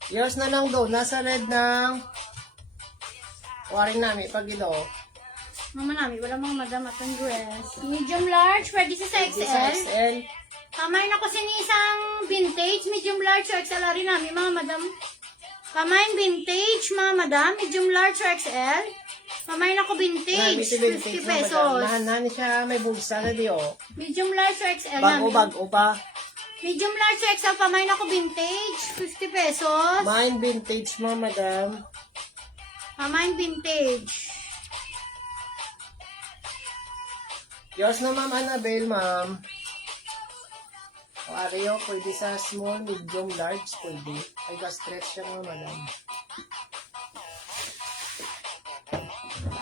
Yours na lang daw. Nasa red ng waring namin pag ilo. Mama namin, wala mga madam atong dress. Medium large, pwede siya sa Sa XL. XL. Pamain ako sa isang vintage, medium large or XL rin namin, mga madam. Pamain vintage, mga madam, medium large or XL. Pamain ako vintage, 50 pesos. Nahan siya. May bulsa na di oh. Medium large or XL Bago namin. pa. Medium large or XL, pamain ako vintage, 50 pesos. Mine vintage mga madam. Pamain vintage. Yours na ma'am Annabelle, ma'am. O Ario, pwede sa small, medium, large, pwede. Ay, stretch siya mga madam.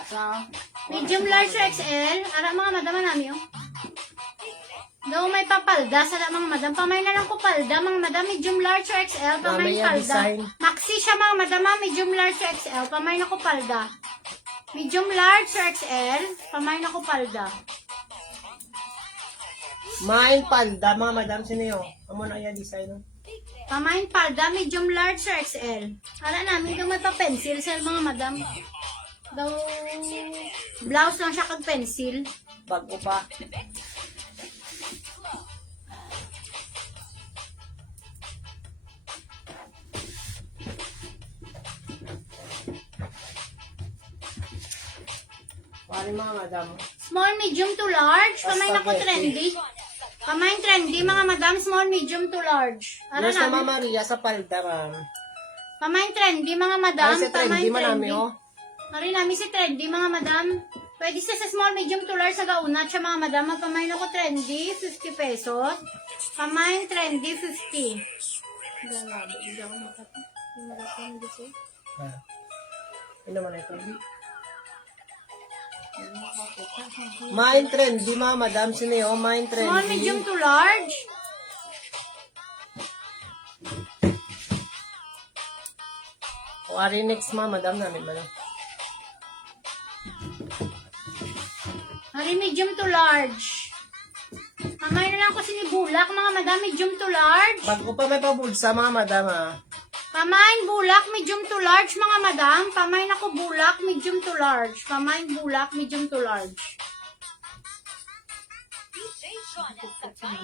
Sa? Medium large or XL, ara mga madam namin, oh. Daw may papalda sa mga madam. Pamay na lang ko palda, mga madam. Medium large or XL, pamay Mamaya palda. design. Maxi siya, mga madam. Medium large or XL, pamay na ko palda. Medium large or XL, pamay na ko palda. Mine palda, mga madam. Sino yun? Amo na yan design. No? Pamay palda, medium large or XL. Ara namin daw may pa-pencil sa mga madam. Daw blouse lang siya kag pencil. Bago pa. Pari mga madam. Small, medium to large. Pamay na ko trendy. Pamay trendy, mga madam. Small, medium to large. Ara Yours na namin. Mama Maria sa palda, ma'am. Pamain trendy, mga madam. Ay, si trendy man namin, oh. Hari namin si trendy, mga madam. Pwede siya sa small, medium to large, sa gaunat siya, mga madam. Pamain ako trendy, 50 pesos. Pamain trendy, 50. Ah. Ano naman ito? Mine trendy, mga madam. Sino yun? Mine trendy. Small, medium to large. O, ari next, mga madam namin ba? Hari medium to large. Pamain na lang ko sinibulak, mga madam, medium to large. Bago pa may pabulsa, mga madam, ah. Pamain bulak, medium to large, mga madam. Pamain ako bulak, medium to large. Pamain bulak, medium to large.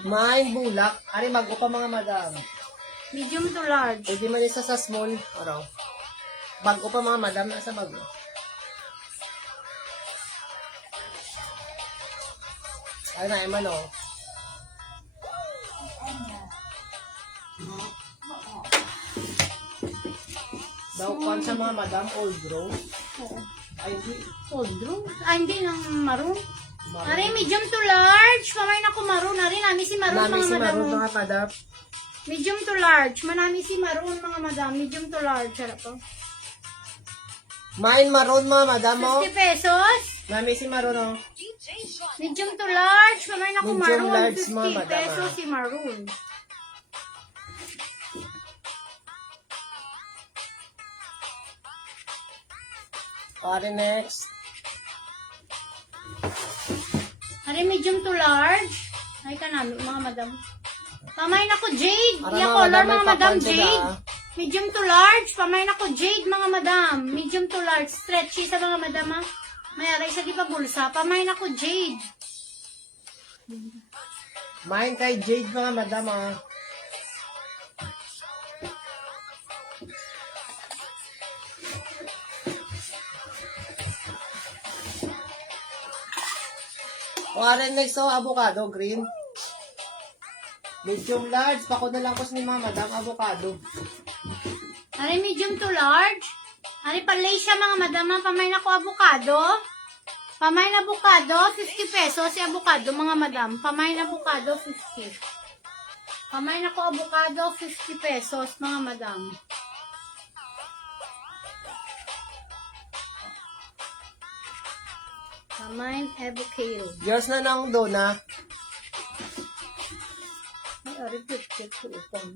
Mine bulak. Ari, bago pa, mga madam. Medium to large. Pwede man isa sa small. Araw. Bago pa, mga madam. Nasa bago. Ay na, eman, oh. Daw kwan sa mga madam, old grow. Oo. Ay, hindi. Old room? Ah, hindi ng maroon. Maroon. Ari, medium to large. Pamay na ko maroon. Ari, nami si maroon, Nami mga si madam. Maroon, mga madam. Medium to large. Manami si maroon, mga madam. Medium to large. Harap po. Mine maroon, mga madam, oh. 50 pesos. Nami si Maroon, oh. Medium to large. Pamay na ko Medium maroon. large, 50 mga madam, pesos ah. si maroon. Ari, next. Ari, medium to large. Ay ka namin, mga madam. Pamay na ko jade. Ara, Iya mga color, madam, may mga madam, papansin jade. na, ah. Medium to large. Pamay na ko jade, mga madam. Medium to large. Stretchy sa mga madam, ha. May aray sa di pa bulsa. Pamay na ko jade. Mine kay Jade, mga madam, ah. Kuwari next to avocado, green. Medium large, pakod na lang ko ni Mama Madam, avocado. Ari medium to large. Ari palay siya mga madam. Pamay na ko avocado. Pamay na avocado, 50 pesos. Si avocado mga madam. Pamay na avocado, 50. Pamay na ko avocado, 50 pesos mga madam. Pamay avocado. Yours na lang doon na. Ay, ari picture ko upang.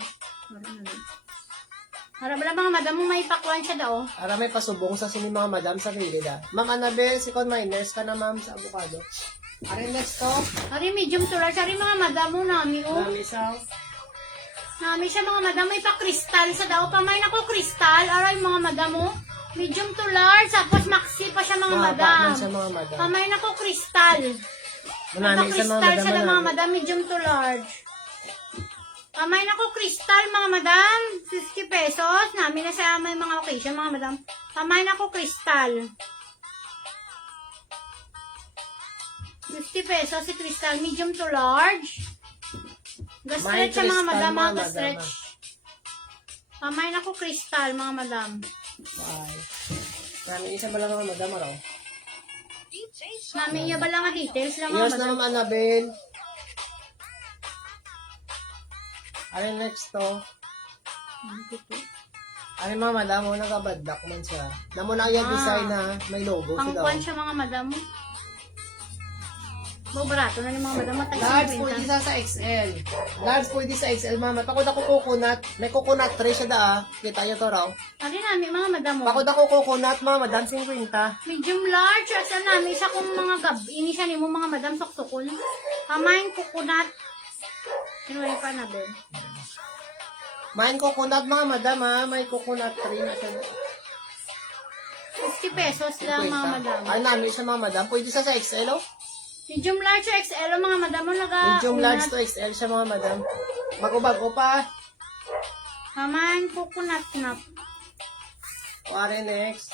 Harap lang mga madam mo may pakwan siya daw. Para may pasubong sa sini mga madam sa gilid ah. Ma'am Annabel, si Con Miners ka na ma'am sa avocado. Ari next to, Ari medium to large. Ari mga madam mo nami oh. dami sa Nami siya mga madam, may pa-kristal sa daw. Pamay na ko kristal. Aray mga madam mo. Medium to large. Tapos maxi pa siya mga madam. man sa mga madam. Pamay na ko kristal. Manami sa mga Pa-kristal madam. siya ng mga manami. madam. Medium to large. Pamay na ko kristal mga madam. 50 pesos. Nami na sa may mga occasion mga madam. Pamay na ko kristal. 50 pesos si kristal. Medium to large. Ga-stretch siya mga Crystal, madam. mga Ga-stretch. madam, Pamay na ko kristal mga madam. Ay. Nami isa ba lang mga madam araw? Mami, iya ba lang ang details lang Yours mga na madam? ma'am Annabel. Ari next to. Ari mga madam mo nagabadlak man siya. Namo na yung design na may logo siya daw. Pangkuan siya mga madam. Bo, barato na ni mga madam. Large pwede sa XL. Large pwede sa XL mama. Pakod ako coconut. May coconut tray siya da ah. Kita nyo to raw. Ano namin mga madam mo? Pakod ako coconut mama. Madam 50. Medium large. Asa namin isa kong mga gabi. Ini siya ni mo mga madam suksukol. Pamain coconut. Kinuha pa na din. Main coconut mga madam ha. May coconut tray na siya. 50 pesos lang mga madam. Ay namin siya mga madam. Pwede sa XL oh. Medium large o XL mga madam mo naga. Medium large to XL siya mga madam. Bago-bago pa. Pamain coconut na. Kuwari next.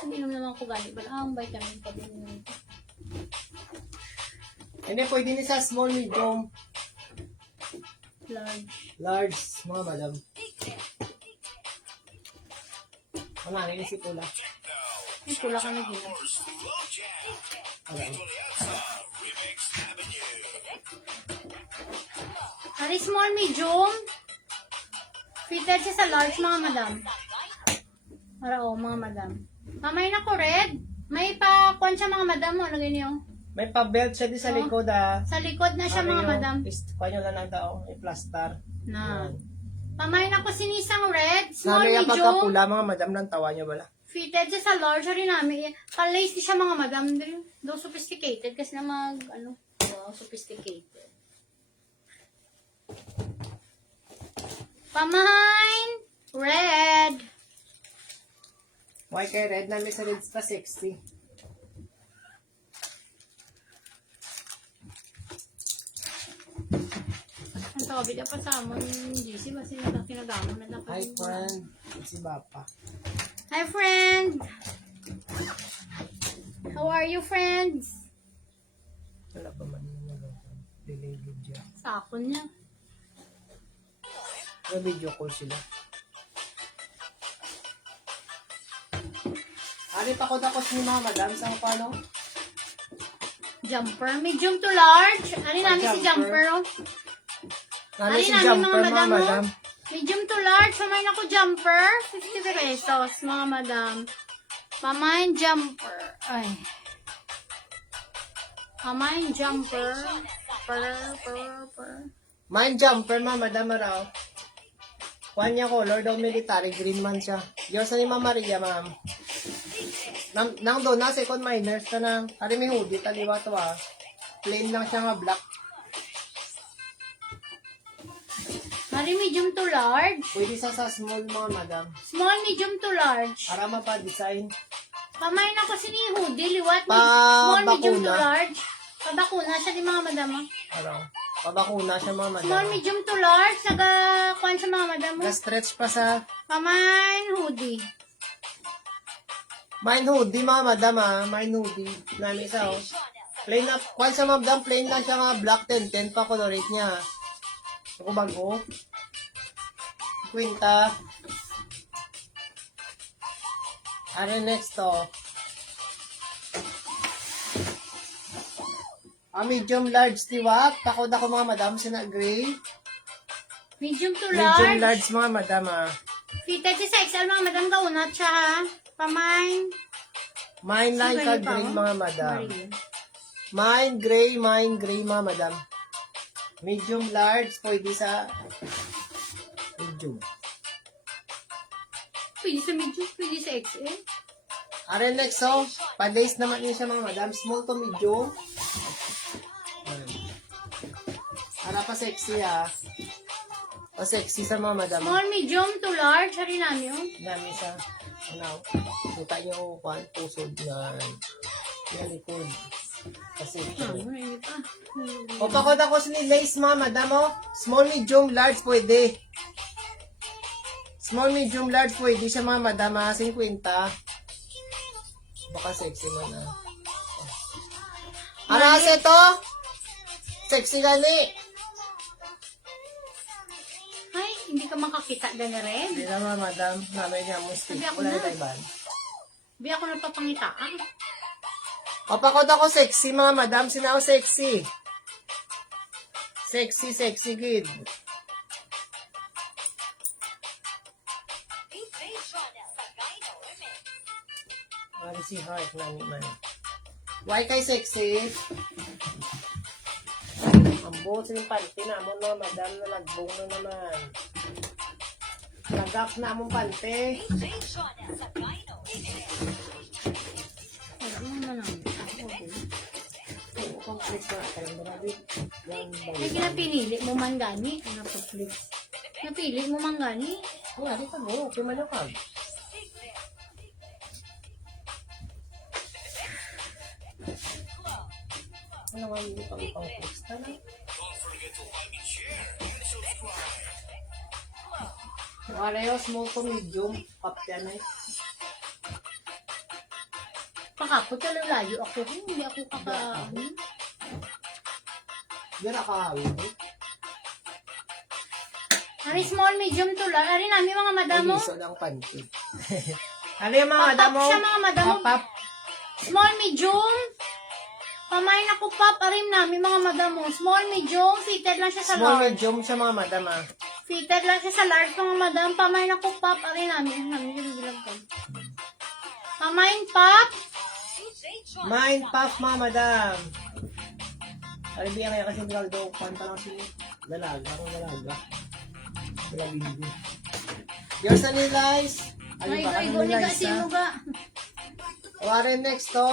Uminom naman ko gani. Ang vitamin pa din yun. Hindi pwede ni sa small, medium, Large. large mga madam. Ano ni si pula. Ay, pula ka na gina. Okay. Ari small, medium. Fitted siya sa large, mga madam. Para mga madam. Mamay na ko red. May pa-kuan siya mga madam mo. Ano ganyan? May pa-belt siya di sa likod ah. Sa likod na siya mga madam. Panyo lang ng tao, may plaster. Na. Mamay na ko sinisang red. Small, Sabi yung medium. pagkapula mga madam ng tawa niyo bala. Fitted siya sa large. Ari namin. Palace di siya mga madam. Do sophisticated. Kasi na sophisticated. Pamain. Red. Why kay red namin sa red pa 60. Ang tabi na pa sa amon GC ba sila na kinagamo na dapat. Hi friend, si Bapa. Hi friend. How are you friends? Wala pa man yung delay video. Sakon niya. May video call sila. Ari pa ko tapos ni mga madam sa paano? Jumper. Medium to large. Ano namin si Jumper. jumper oh. Ano Ay, si namin jumper mga mga madam, madam? Medium to large. Pamain ako jumper. 50 pesos mga madam. Pamain jumper. Ay. Pamain jumper. Per. Mine jumper mga madam raw. Kuhan niya color daw military green man siya. Diyos na ni Mama Maria ma'am. Nang doon na second minors ka na. Ari may hoodie taliwa to ah. Plain lang siya nga black. Mari medium to large. Pwede sa small mga madam. Small, medium to large. Para mapa-design. Pamain ako si ni hoodie, liwat. Pa- Small, medium to bakuna. large. Pabakuna siya di mga madam. Araw. Pabakuna siya mga madam. Small, medium to large. Naga-kuan siya mga madam. Na-stretch pa sa Pamain hoodie. Mine hoodie mga madam ha. Mine hoodie. Nami isa oh. Plain na. Kwan sa mga madam, plain lang siya nga. Black 10. 10 pa colorate niya. Ako bago. Quinta. Ano next to? Medium large tiwak. Takod ako mga madam. Sina gray. Medium to Medium large. large mga madam ha. Fitted siya sa XL mga madam kaunat siya ha. Pamain. Mine line ka Siguro pa, gray oh. mga madam. Maria. Mine gray mga madam. Medium large. Pwede sa medium. Pwede sa medium, pwede sa XL. Are next so. Pa-days naman yun siya mga madam. Small to medium. Para pa sexy ha. Pa sexy sa mga madam. Small, medium to large. Hari namin yun. Dami sa ano. Kita nyo kung pusod na yung likod. Kasi Hindi pa. o pakod ako sa ni lace mga madam oh. Small, medium, large pwede. Small, medium, large pwede siya mga madam ha. 50. Baka sexy man ha. Ano kasi to? Sexy gani. Ay, hindi ka makakita na na rin. Hindi naman madam. Namay niya mo stick. Sabi ako Wala na. na tayban. Di ako napapangitaan. O pakod ako sexy mga madam. Sinaw sexy. Sexy gid. Ano si heart namin man. Why kay sexy? Ang buhot silang panty na mo no, madam na nagbong na naman. Nagap na mong panty. Wala mo naman ang. Oo, complex na kayo. Marami. Ay, kinapinili mo man gani. Napaplit. Napili mo man gani. Wala, di pa mo. Okay man yung kag. Ano nga hindi pang complex na lang? Wala yung small to medium. Kapyan eh. Pakapot ka layo ako. Hindi ako kaka... Di na kahawin eh. Ari small, medium to large. Ari namin mga madamo. Ay, iso lang panty. Ano yung mga Pop-up madamo? siya mga madamo. Pop-up. Small, medium. Pamain ako pop. Arim namin mga madamo. Small, medium. Fitted lang siya sa Small large. medium siya mga madam ah. Fitted lang siya sa large mga madam. Pamain ako pop. Arim namin. Namin ginagilag ko. Pamain pop. Mind puff mga madam. Alibiyan kaya kasi bilag daw. Kanta lang si lalaga. Akong lalaga. Lalaga. Yours na nilize. Ay, ba? ay, Ano guni ka nilize sino ha? ga. Warren next to.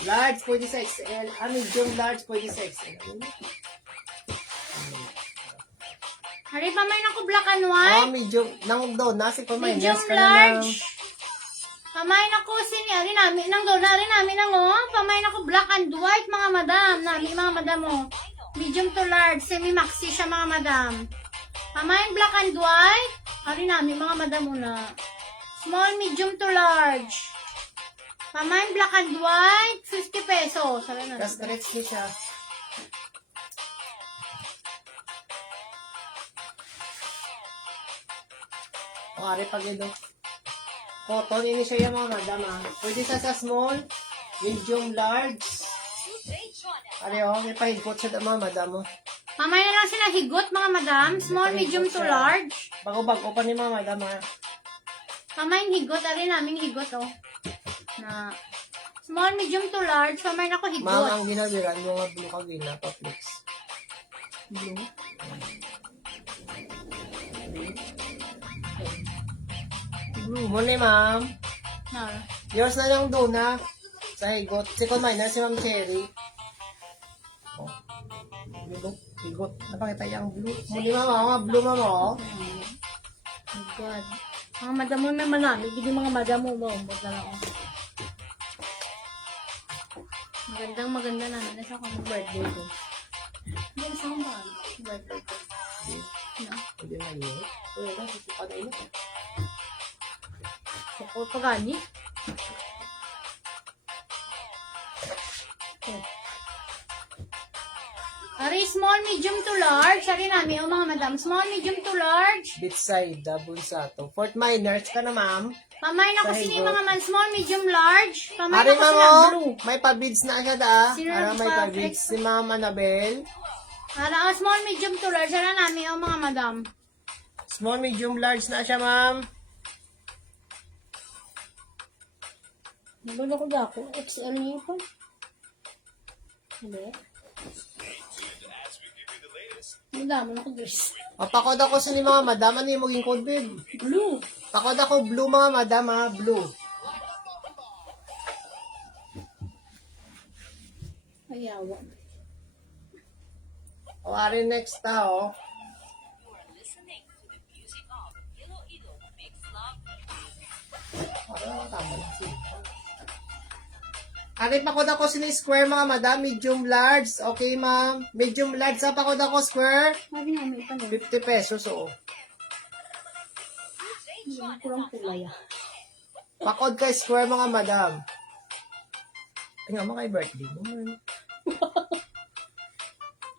Large pwede sa XL. Medium large pwede sa XL. Ari, pamain ako black and white. Medium. Nang doon. Nasi pa may. Medium large. Pamain ako ari namin nang doon ari namin nang pamain ako black and white mga madam. Namin mga madam oh. Medium to large, semi maxi siya mga madam. Pamain black and white. Ari namin mga madam na. Small, medium to large. Pamain black and white, 50 pesos. Sabi na. Ka-stretch niya siya. Ari pag ito. Cotton, ini siya yung mga madam ah. Pwede sa small, medium, large. Ari may pahigpot siya mga madam oh. Pamain na lang sila higot mga madam. Small, medium to large. Bago-bago pa ni mga madam ah. Pamain higot, ari namin higot oh. Na small, medium to large. Pamain ako higot. Mga ang ginabiran, mga blue kagina, pa-flex. Blue. Blue mo ni ma'am. Na. Yours na lang doon ha. Sa higot. Second minor si Ma'am Cherry. Oh. Higot. Higot. Napakita yung blue. Muli mama. Mga blue mama oh. Oh God. Mga madam mo may manami. Hindi mga madam mo. Umbot na lang ako. Maganda namin. Nasa ako ng birthday ko. Hindi, nasa akong ba? Birthday ko. No? Hindi man yun. Uy, susuka na ilo. Ako pagani. Okay. Ari, small, medium to large. Ari namin, mga madam. Small, medium to large. Beach side, double sato. Fort Miners ka na, ma'am. Pamain ako Sa sini higot. mga man. Small, medium, large. Pamain Ari, ako ma'am, sila oh. blue. May pa-beads na siya da. Sino Para may pa- pa-beads. Si Ma'am Annabel. Ara, small, medium to large. Ari namin, mga madam. Small, medium, large na siya, ma'am. Nagulo ko ba ako? XL niyo po. Hindi. Madami na ko dress. O, pakod ako sa ni mga madam. Ano yung maging code, babe? Blue. Pakod ako blue, mga madam, ha? Blue. Ayawa. O, ari next ta, oh. Ari, pakod ako sa ni square, mga madam. Medium, large. Okay, ma'am. Medium, large. Sa pakod ako square. Sabi nga may panin. 50 pesos, oh. Hindi ko lang kulay ah. Pakod kay square, mga madam. Ay nga, kay birthday mo. man.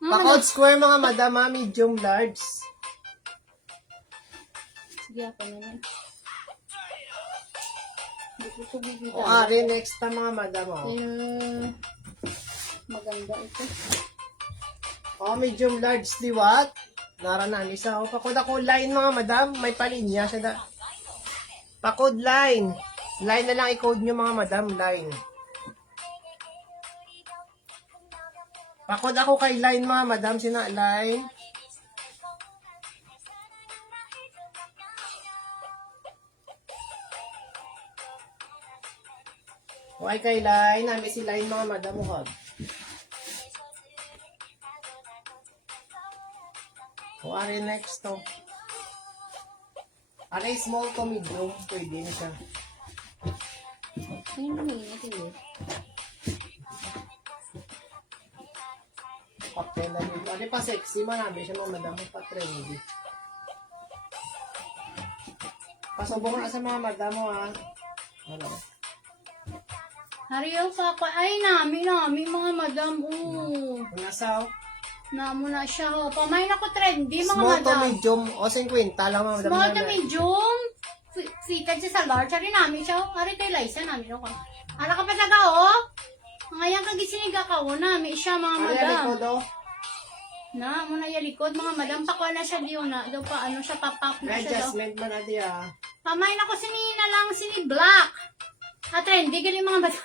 Pakod square, mga madam, ha? Medium, large. Sige ako na yan. Hindi ko ito bibita. O, ari, next ta, mga madam, oh. Maganda ito. O, medium, large, liwat. Naranan, isa, oh. Pakod ako line, mga madam. May palinya siya da. Pakod line. Line na lang i-code nyo, mga madam, line. Pakod ako kay line, mga madam, sina line. Okay, kay line. Nami si line, mga madam, hug. O, ari next, to. Ari, small to medium. Pwede na siya. Ayun naman yun. Ito Papel na yun. Ari pa sexy, marami siya, mga madam. Pa trendy. Pasubong na sa mga madam mo, ha. Ano? Hariyo pa ako. Ay, nami, mga madam. Oo. Nasaw. Namo na siya. Oh. Pamain ako trendy, mga Small to madam. medium. O, 50 lang, mga madam. Small to namin. medium. Fitted siya sa large. Ari namin siya. Ari kay Liza namin ako. Ara ka pa taga, oh. Ngayon kag isiniga ka, oh. Namin siya, mga Ari, madam. ari ko, do. Na, muna yung likod, mga madam. Pakuha na siya diyo na. Daw pa, ano siya, papap na May siya daw. adjustment man adi, ah. Pamain ako sinina lang, sini black. Trendy, galing mga madam.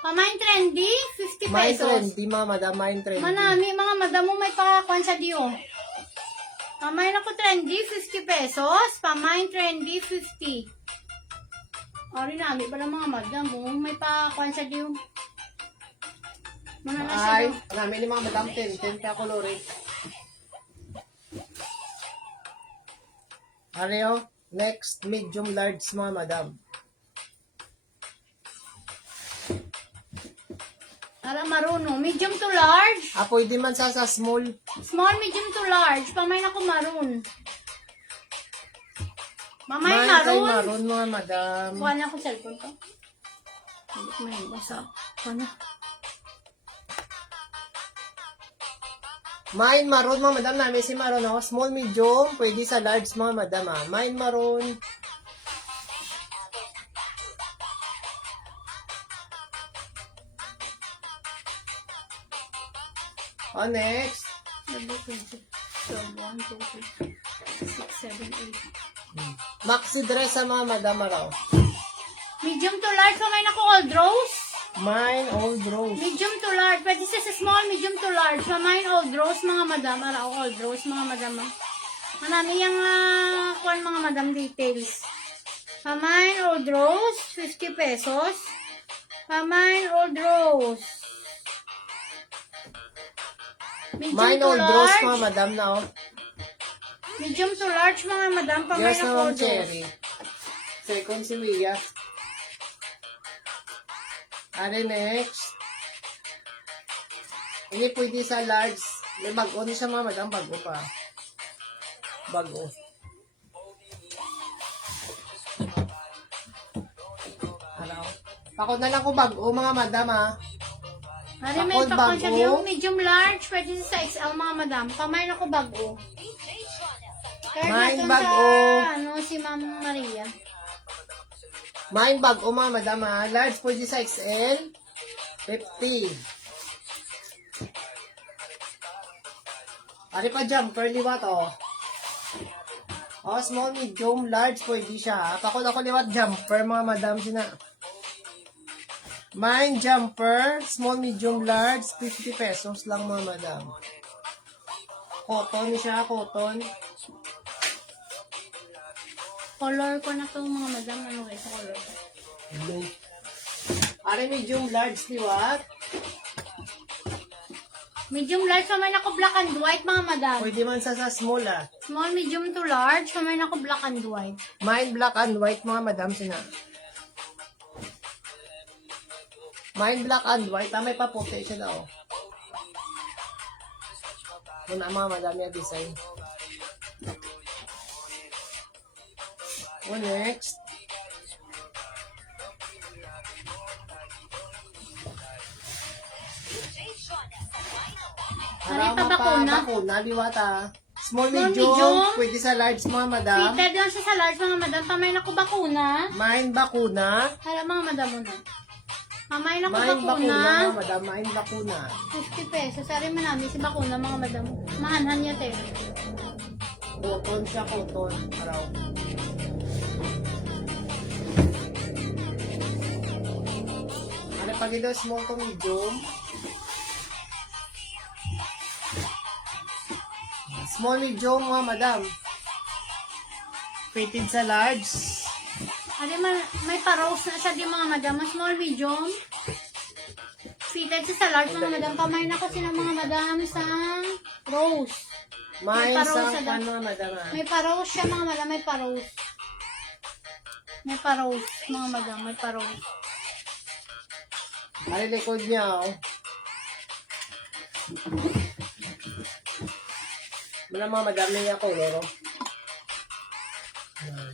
Pamain trendy, 50 May pesos. trendy, mga madam. May trendy. Manami, mga madam mo may pakakuan sa diyo. Pamain ako trendy, 50 pesos. Pamain trendy, 50. Ori nami pala mga madam mo, may pakakuan sa diyo. Muna na siya Ay, daw. namin ni mga madam 10 ka kolore. Areo, next, medium, large, mga madam. Ara maruno, medium to large. Ah, pwede man sa small. Small, medium to large. Pamain ako maroon. Mamay May kay maroon. maroon, mga madam. Kuha na ako cellphone ko. Hindi ko mahibasa. Kuha na. Mine maroon, mga madam. Namin si maroon, oh. Small, medium. Pwede sa large, mga madam, ah. Mine maroon. Oh, next. Number 20. So, 1, 2, 3, 6, 7, 8. Maxi dress sa mga madam, araw. Medium to large. Pamain ako old rose. Mine, old rose. Medium to large. Pwede siya sa small, medium to large. Pamain old rose, mga madam. Araw, old rose, mga madam. Manami yung kuhan, mga madam, details. Pamain old rose, 50 pesos. Pamain old rose. Medium Mine, to old rose, mga large. madam, na, oh. Medium to large, mga madam. Pamain Yes, ako na, Ma'am old rose. Cherry. Second si Wia. Ano next? Hindi pwede sa large. May bago ni siya, mga madam. Bago pa. Bago. Pakod na lang ko bago, mga madam ha. Hari, may Pakod pakon siya bago. yung medium large. Pwede sa XL, mga madam. Kamay na ko bago. Third May na to bago. sa, si Ma'am Maria. Main bago, mga madam ha. Large pwede sa XL. 50. Ari pa jumper, liwat oh. Oh, small, medium, large pwede siya ha. Pakod ako liwat jumper, mga madam sina. Mine jumper, small, medium, large, 50 pesos lang, mga madam. Cotton siya, cotton. Color ko na to, mga madam. Ano kayo sa color? Blue. Ari medium, large, liwat. Medium large, kamay na ko black and white, mga madam. Pwede man sa small ah. Small, medium to large, kamay na ko black and white. Mine black and white, mga madam sina. Mine black and white, may paputi siya daw. Yun ang mga madam yung design. What next? Ari pa bakuna. Bakuna, liwata. Small, Small, medium, medium. pwede sa large, mga madam. Fitted lang siya sa large, mga madam. Kamay na ko bakuna. Mine bakuna. Hala, mga madam mo na. Kamay na ko Mine bakuna, bakuna. mga madam. Mine bakuna. 50 pesos. Sari man namin si bakuna, mga madam. Mahanhan niya, te. Cotton siya, cotton. Araw. Ano pag ito, small to medium? Small, medium, mga madam. Fitted sa large. Ari man, may pa-rose na sa di mga madam. Small, medium. Fitted siya sa large, mga madam. Kamay na kasi ng mga madam sa rose. May May parol isang sa pan, mga madam. ah. May pa-rose siya, mga madam. May pa-rose. May pa-rose, mga madam. May pa-rose. Ano likod niya, oh. Wala mga madam niya color, oh. Yan.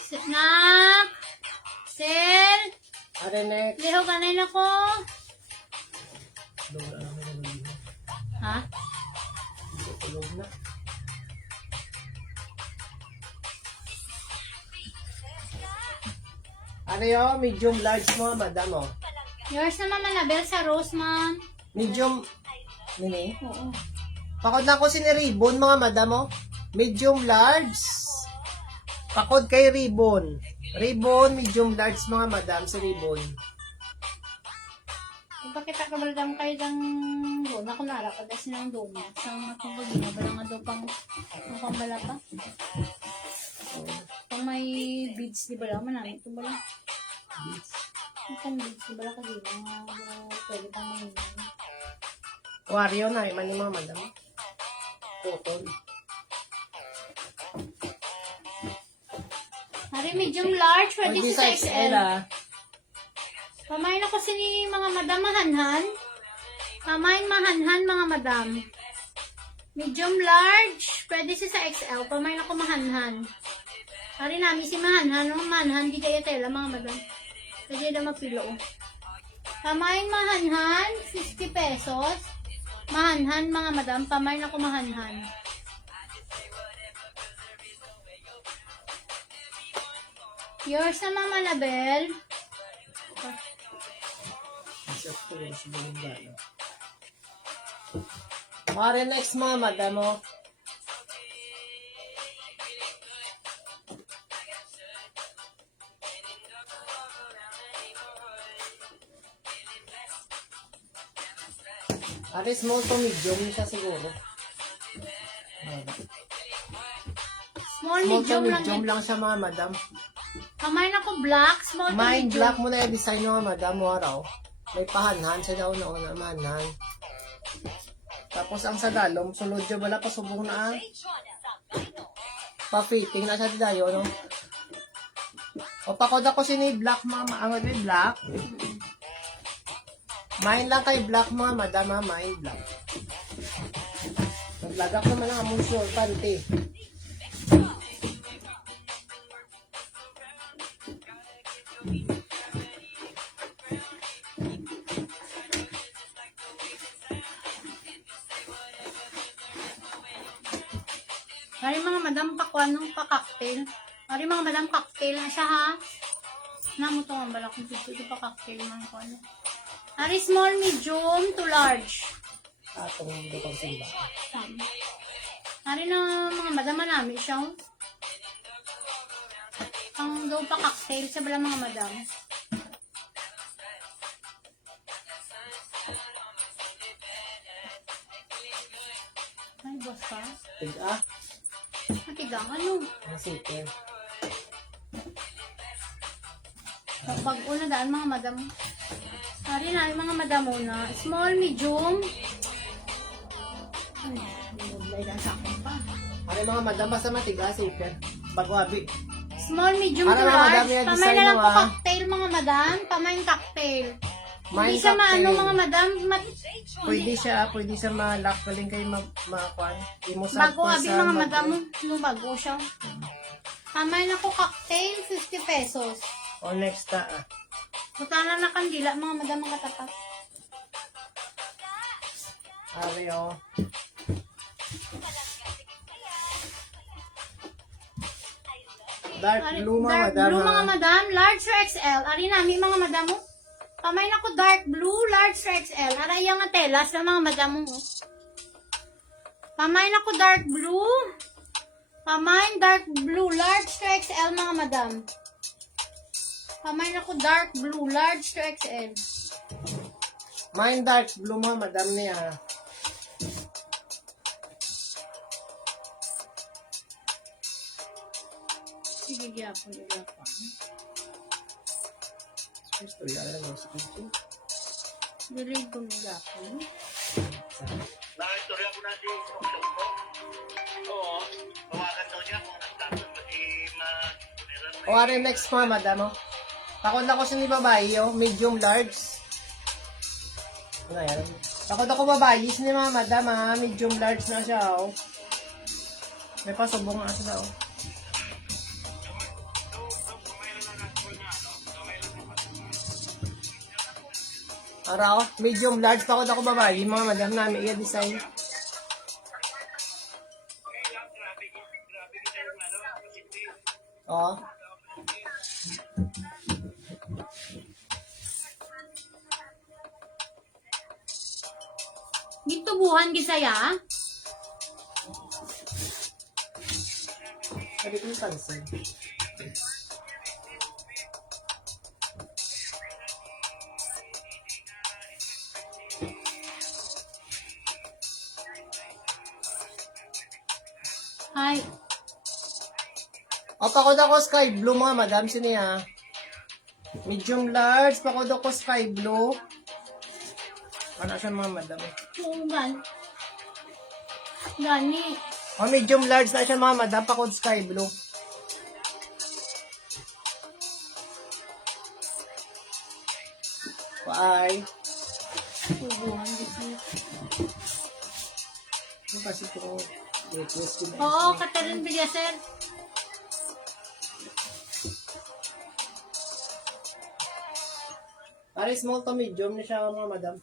Snap! Sel! Ano next? Liho kanay na ko. Ha? Tulog na. Ano yun? Medium large mga madam, oh. Yours na Mama Nabel sa rose, ma'am. Medium, nini? Oo. Pakod na ko si ni Ribbon, mga madam, oh. Medium large. Pakod kay Ribbon. Ribbon, medium large, mga madam, si Ribbon. Bakit ako baladam kayo ng doon? Ako narap pa kasi ng doon. Sa mga tumbagin na ba nga doon pang pambala pa? Pang may beads, di ba lang? Manamit ito ba lang? Pang beads, di ba lang kasi mga pwede pang may Wario na, iman yung mga madam. Cotton. Hari, medium large, pwede Pwede sa sa XL. XL, ah. Pamain ako kasi ni mga madam mahanhan. Pamain mahanhan, mga madam. Medium large, pwede siya sa XL. Pamain ako mahanhan. Hari namin si mahanhan. Ang mahanhan, di kaya tela, mga madam. Pwede na mapilo. Pamain mahanhan, 50 pesos. Mahanhan, mga madam. Pamain ako mahanhan. Yours na, Mama Label. Mare next mga madam, oh. Ate, small to medium siya siguro. Small, Small to medium lang. medium lang siya, mga madam. Pamain ako black, small to Mine medium. black mo na yung design mga madam, waraw. May pahanhan siya daw na mahanhan. Tapos ang sa dalom, sulod siya wala pa subong na. Pa-fitting na siya dayo, no? O pakod ako si ni black, mama. Ang ni black. Mine lang kay black, mga madam, ha? Mine black. Naglagak naman ang amusyon, panty. Ari mga madam, pakuan nung pa-cocktail. Ari mga madam, cocktail na siya ha. Namo to ang balak kung dito pa cocktail man ko ano. Ari small, medium to large. Atong lutong simba. Ari na mga madam, manami siya. Oh. Ang daw pa cocktail sa bala mga madam. Ay, boss ka? Tiga. Matigang ano? Ang super. Kapag una daan mga madam. Sorry na, yung mga madam una. Small, medium. Ay, naglay na sa akin pa. Ano yung mga madam, basta matiga, super. Bagwabi. Small, medium Ano to mga madam, large. yung Pamay design na lang mo, po ah? cocktail mga madam. Pamay cocktail. Hindi Mine siya maano cocktail. mga madam. Pwede siya malak galing kayo makakuan. Bago abi mga madam. Nung bago siya. Pamay na po cocktail, 50 pesos. O next ta. Butana na kandila mga madam mga katapat. Ari o. Dark blue mga Dark madam. blue ha? mga madam, large or XL. Ari nami mga madam mo. Pamay na ko dark blue, large or XL. Ari yung nga telas na mga madam mo. Pamay na ko dark blue. Pamay dark blue, large to XL mga madam. Pamay na ko dark blue, large to XL. Mine dark blue mga madam niya. Sige, gyapon, gyapon. Gusto yan lang sa video. Delete ko na gyapon. Nakistorya ko natin yung ko. Oo. Tawagan daw niya kung nagtatod pati ma-puniran O ari next mga madam o. Takot ako sa ni babae o. Medium large. Ano yan? Takot ako babae sa ni mga madam ha. Medium large na siya o. May pasubong nga sila o. Ara o. Medium large. Takot ako babae. Mga madam namin iya design. O. Dito buhan gisaya. Sabi ko yung pansin. Hi. O, pakod ako sky blue mga madam. Sino yan? Medium large. Pakod ako sky blue. Ano siya mga madam? Oo, Gani. O, medium large na siya mga madam. Pakod sky blue. Bye. Buhan gisaya. Ano kasi ito? Request ko na. Oo, Catherine Villaser. Pare small to medium na siya mga madam.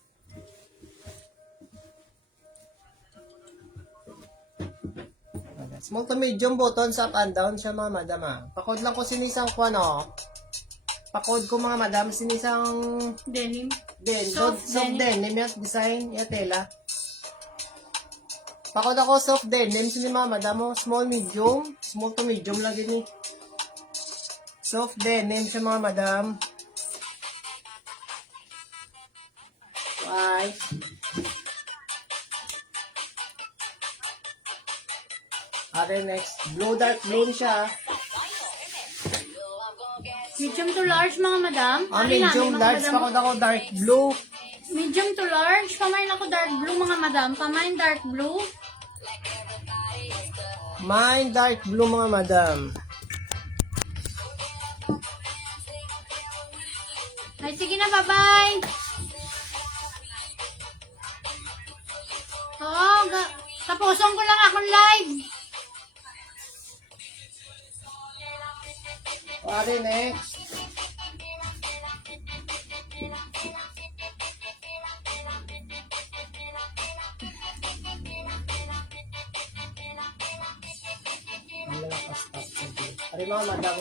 Small to medium buttons up and down siya mga madam ha. Pakod lang ko sinisang ko ano. Pakod ko mga madam sinisang Denim. soft denim yung design yung tela. Pakod ako soft denim sini mga madam mo. Small to medium lang din eh. Soft denim siya mga madam. Bye. Okay, next. Dark blue siya. Medium to large mga madam. Ari Medium namin, mga large. madam. Pakod ako dark blue. Medium to large. Pamain ako dark blue mga madam. Pamain dark blue. Mine dark blue mga madam. Ay, sige na, bye-bye. Oo, tapuson ko lang akong live. Okay, next. Basta. Ari mga madam.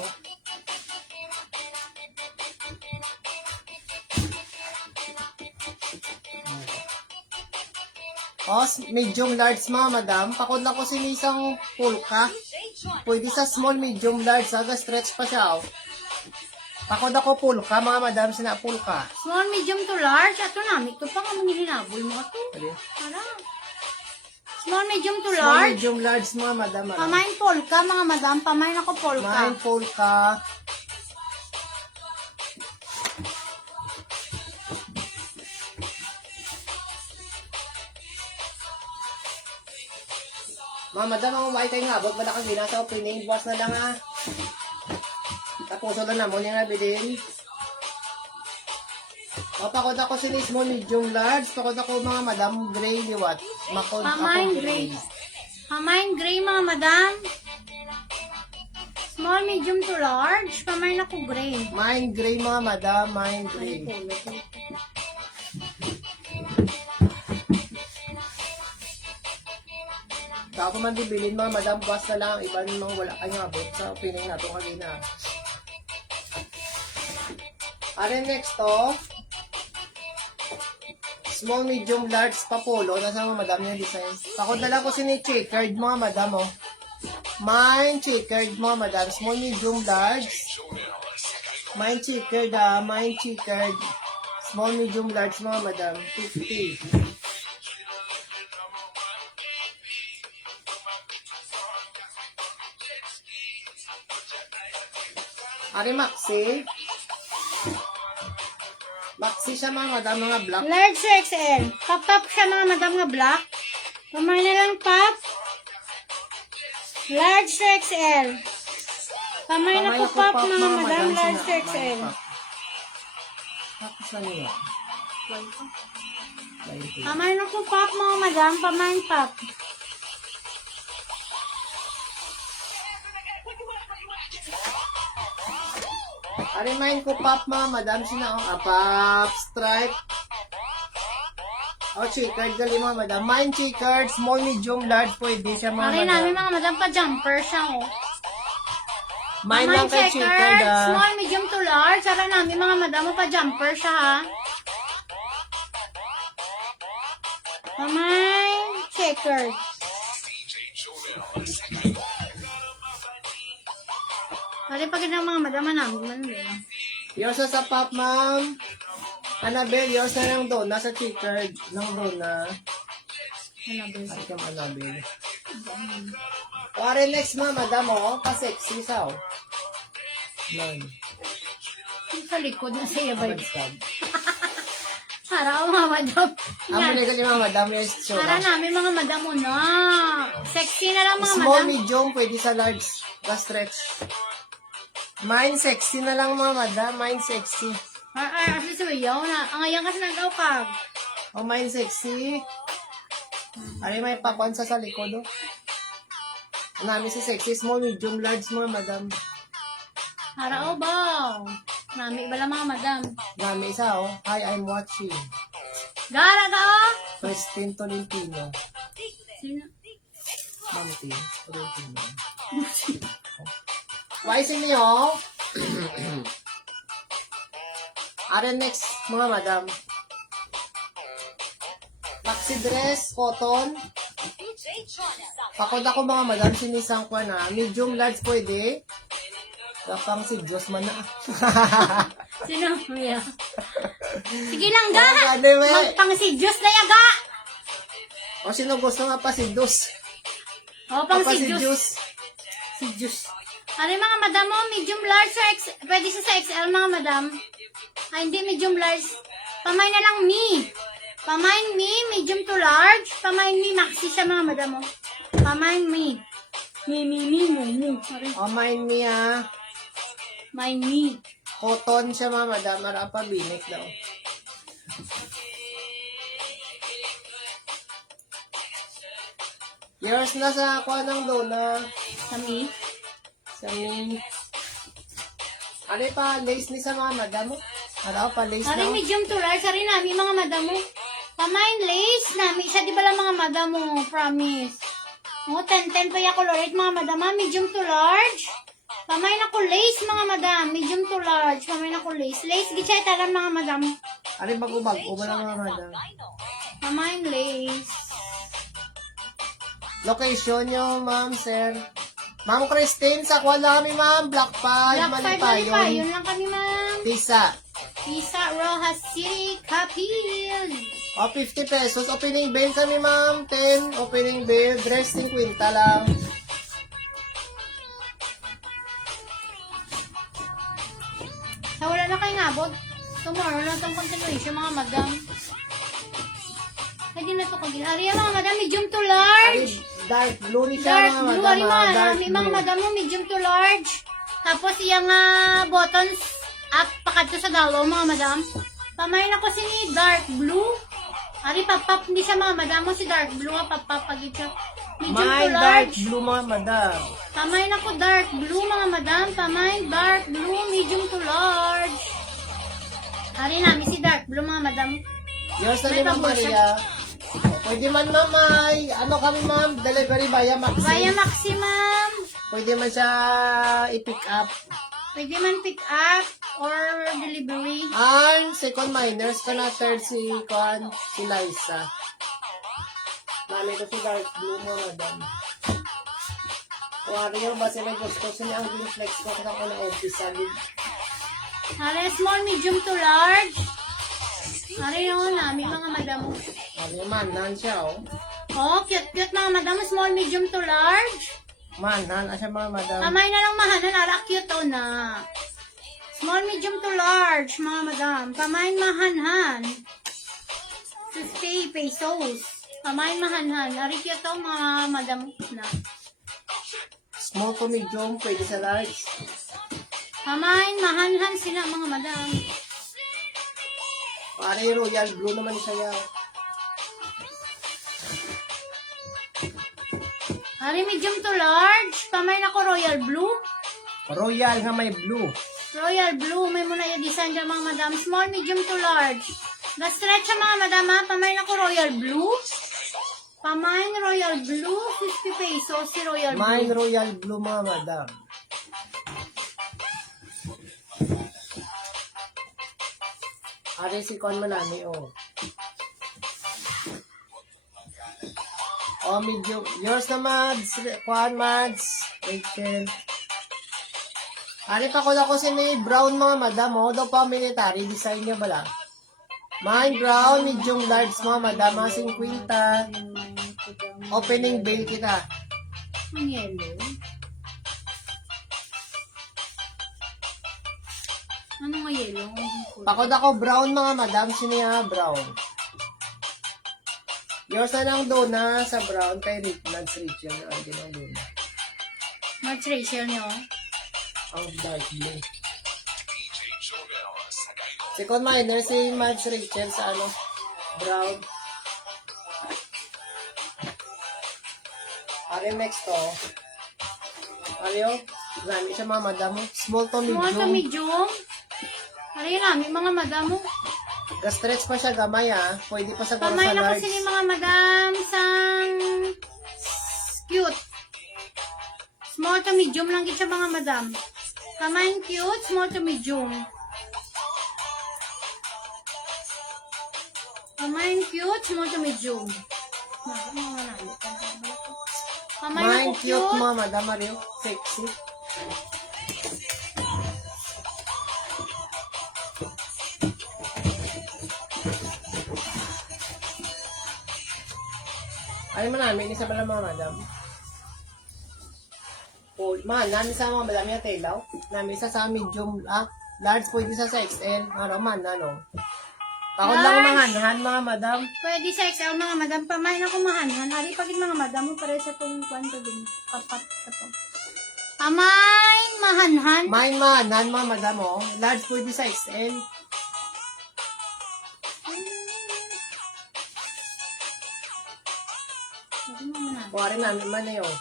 Medium large mga madam. Pakod lang ko sinisang pulka. Pwede sa small, medium, large. Aga stretch pa siya. Oh. Pakod ako pulka mga madam. Sina pulka. Small, medium to large. Ato namin. Ito pa kami hinabol mo ito. Ali. Para. Small, medium to Small, large. medium, large mga madam. Pamain polka, mga madam. Pamain ako polka. Main pulka. Mga madam, ang umay tayo nga. Huwag ba na kang ginasa opening? Buwas na lang ha. Tapos ulo na mo niya nabilin. O, pakod ako sila small, medium, large. Pakod ako mga madam, gray, liwat. Makod Pamain ako gray. Pamain gray, mga madam. Small, medium to large. Pamain ako gray. Mine gray mga madam, mine gray. Ako man bibilin mga madam, buwas na lang. Iba namang wala kayong abot sa opening na ito kanina. Ano next to? Small, medium, large pa polo. Nasa mga madam yung design. Pakod na lang ko sini checkered mga madam oh. Mine checkered mga madam. Small, medium, large. Mine checkered ah. Mine checkered. Small, medium, large mga madam. 50. Ari Maxi. Maxi siya mga madam, mga black. Large to XL. Pop-up siya, mga madam, nga black. Pamain na lang pop. Large to XL. Pamain na po pop, mga madam. Large to XL. Tapos na niyo. Pamain na po pop, mga madam. Pamain pop. Ari main ko pop mga madam, sina oh. Pop, stripe. Oh, checkered gali mga madam. Mine checkered, small, medium, large. Pwede siya mga Pamain madam. namin, mga madam, pa-jumper siya, oh. Mine lang kay checkered checkered, ah. small, medium to large. Sara namin, mga madam, pa-jumper siya, ha. Pamain checkered. Pwede pag ng mga madam namin, man din. Yosa sa pop, ma'am. Annabelle, yours na lang doon. Nasa checkered ng Rona. Ay, kam Annabelle. Pare next mga madam, oh. Pa-sexy sa, oh. None. Sa likod na siya ba? Baliktad. Para ako, mga madam. Ang Yan. maligal yung mga madam, yes, sure. Para namin, mga madam, mo na. Sexy na lang, mga Small, madam. medium, pwede sa large. Pa-stretch. Mine sexy na lang mga madam. Mine sexy. Kasi suyaw na. Ang ayan kasi nagaw ka. Oh, mine sexy. Ari may pakuan sa likod, oh. Ang namin si sexy. Small, medium, large mga madam. Para o ba? Nami bala mga madam. Nami isa, oh. Hi, I'm watching. Gara ka o? Christine Tolentino. Sino? Manti. Tolentino. Waisin niyo. Are next, mga madam. Maxi dress, cotton. Pakod ako mga madam, sinisang ko na. Medium, large pwede. Kapang si Diyos man na. Sino? Kuya. Sige lang ga. Anyway. Magpang si Diyos na yaga. O sino gusto nga pa si Diyos? O pang Pa si si Diyos. Diyos. Si Diyos. Ano yung mga madam mo? Medium large or pwede siya sa XL mga madam? Ay hindi medium large. Pamain na lang me. Pamain me, medium to large. Pamain me, maxi siya mga madam mo. Pamain me. Me. Sorry. O mind me ah. Mine me. Cotton siya mga madam. Mara pa binik daw. Yours na sa ako ng Luna. Kami. Sa mi. Ano pa, lace ni sa mga madam mo? Ano pa, lace Sorry, na? medium to large. Sorry namin mga madam mo. Pamain lace namin. Siya di ba lang mga madam mo? Promise. Oh, 10-10 pa yung colorate mga madam. Ha? Medium to large. Pamay na ko lace mga madam. Medium to large. Pamay na ko lace. Lace gichay taran mga madam. Ari bago-bago ba lang mga madam? Pamay lace. Location nyo, ma'am, sir. Ma'am Christine, sa Kuala kami, ma'am. Black 5, Black 5 Malipayon. Yun lang kami ma'am. Tisa. Isa Rojas City, Capiz. O, 50 pesos. Opening bail kami, ma'am. 10. Opening bail. Dress 50 lang. Sa wala na kayo nabot. Tomorrow lang itong continuation mga madam. Hindi na ito kagilari. Mga madam, medium to large. Dark blue ni siya, Dark mga blue. madam. Ari ah. mga Dark mga blue. madam mo, medium to large. Tapos iyang buttons up pakadto sa dalaw mga madam. Pamay na ko si ni dark blue. Ari pap hindi siya mga madam mo si dark blue nga pap pagit siya. Medium My to dark large. blue, mga madam. Pamay na ko dark blue mga madam. Pamay dark blue medium to large. Ari namin si dark blue mga madam. Yours na May ni Ma'am pambusa. Maria. O, pwede man, ma'am, ay, ano kami, ma'am, delivery via Maxi. Via maximum. Pwede man siya i-pick up. Pwede man pick up or delivery. Ang second minors ka na third si Kwan, si Liza. Mami ko si dark blue, mga madam. Kung ano yung base na gusto siya ang flex ko kasi ako na-office sabi. Ari small medium to large. Ari yun namin mga madam. Ano man, nan siya, oh. Oh, cute mga madam. Small medium to large. Man, nan, siya mga madam. Kamay na lang mahanan. Ara cute o na. Small medium to large mga madam. Kamay mahanhan. 50 pesos. Kamay mahanhan. Ari cute o mga madam na. Small to medium, pwede sa large. Kamay mahanhan sila mga madam. Pare, royal blue naman siya. Ari medium to large. Kamay na ko royal blue. Royal nga may blue. Royal blue, may muna yung design dyan mga madam. Small, medium to large. Na-stretch siya mga madam ha. Pamay na ko royal blue. Pamay royal blue. 50 pesos si royal Mine blue. royal blue, mga madam. Ari si Kon Manami, oh. Oh, medium. Yours na, Mads. Kwan, Mads. Rachel. Ari pa ko na ko si brown, mga madam, oh. Daw pa military. Design niya bala. Mine brown, medium large, mga madam. Mga 50. Opening bail kita. Ang yellow. Ano nga yellow? Pakod ako brown, mga madam. Siniya brown. Yours na lang dona sa brown kay Mads Rachel na ang ng dona. March Rachel nyo. Ang dark blue. Second minor si Mads Rachel sa ano? Brown. Ari next to. Ari oh. Gani siya mga madam. Small to Small to medium. medium. Ari namin mga madam mo. Ga-stretch pa siya gamay ah. Pwede pa sa Pamay sa na large. kasi ni mga madam sang cute. Small to medium lang siya mga madam. Pamay cute, small to medium. Pamay cute, small to medium. Pamay na Mine ko cute cute. mga madam. Ari oh. Sexy. Ay man namin, isa pala mga madam. Oh, man, namin sa mga madam yung telaw. Namin isa sa medium, large pwede sa XL. Ano man, ano. Pakod lang Large. mahanhan mga madam. Pwede sa XL mga madam. Pamay na ko mahanhan. Hari pagin mga madam mo para sa itong kwento din. Papat sa to. Pamay mahanhan. Mine mahanhan mga madam, oh. Large pwede sa XL. Kuwari namin man eh, oh.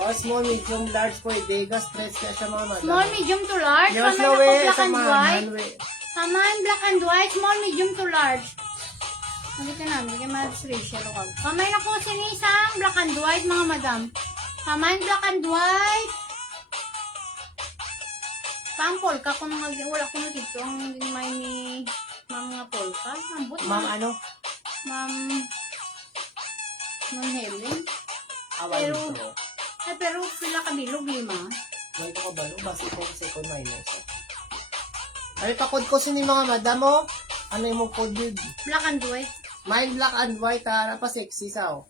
Oh, small, medium, large pwede. Stretch kaya siya mga madam. Small, medium to large. Yes, Pamay no na ko way. black Sa and mahanhan, white. we. Pamay black and white. Small, medium to large. Halika namin, kay Mads Rachel ako. Kamay na ko sinisang black and white, mga madam. Kamay black and white. Pang polka ko nung wala ko na dito. Ang may ni ma'am nga polka. Ambot Ma'am, ano? Ma'am Helen. Awan Pero, dito. pero pila ka bilog, lima. May ito ka ba? Basi ko sa second minus. Ay, pakod ko sini mga madam, oh. Ano yung mo code yun? Black and white. Mine black and white, ha? Pa sexy, sao?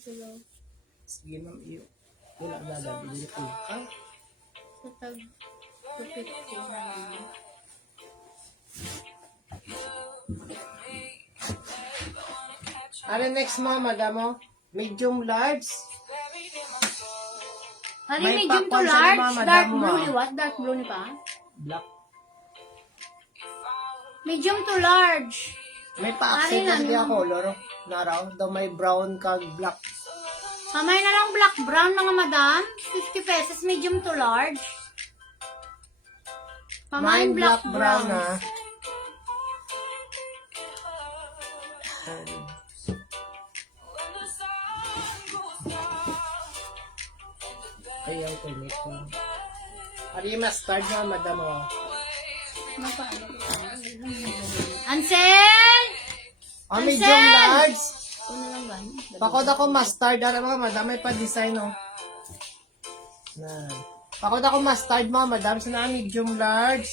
Tulog. Sige, ma'am, iyo. Wala na lang. Hindi ko ka. Sa tag. Tupit ko. Ano next mga madam, oh? Medium large. Hari, May medium to pakwan sa large. lima, madam, Dark mo, blue, ah. liwat. Dark blue ni pa. Black. Medium to large. May pa-accent na siya color. Naraw. Daw may brown kag black. Kamay na lang black brown, mga madam. 50 pesos, medium to large. Kamay Mine black brown. ha. Kaya ako may ko. Ari mustard na madam, oh. Ansel! Ah, medium large. Ano lang ba? Pakod ako mustard. Ano mga madam, may pa-design, oh. Na. Pakod ako mustard, mga madam. Sana medium large.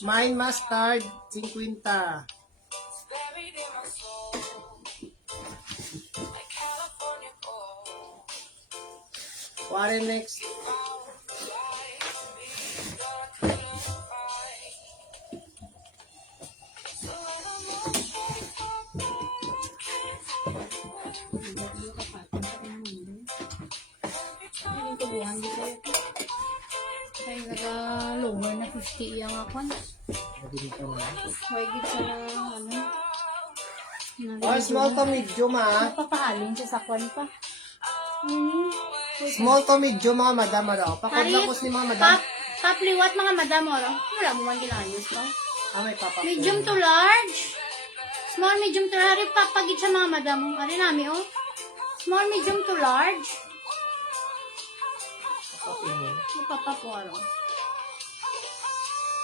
Mine mustard, 50. What next? Ay, naka-lower na 50 iyang ako. Nabili ka na. Huwag sa ano. Oh, small to medium, ha. Napapahalin siya sa kwan pa. Small to medium, mga madam, ano. Pakod na ko si mga madam. Papliwat, mga madam, oro. Wala mo man ginayos pa. Ah, may papakod. Medium to large. Small, medium to large. Papagit siya, mga madam. Ari nami, oh. Small, medium to large. Ipapapuaro.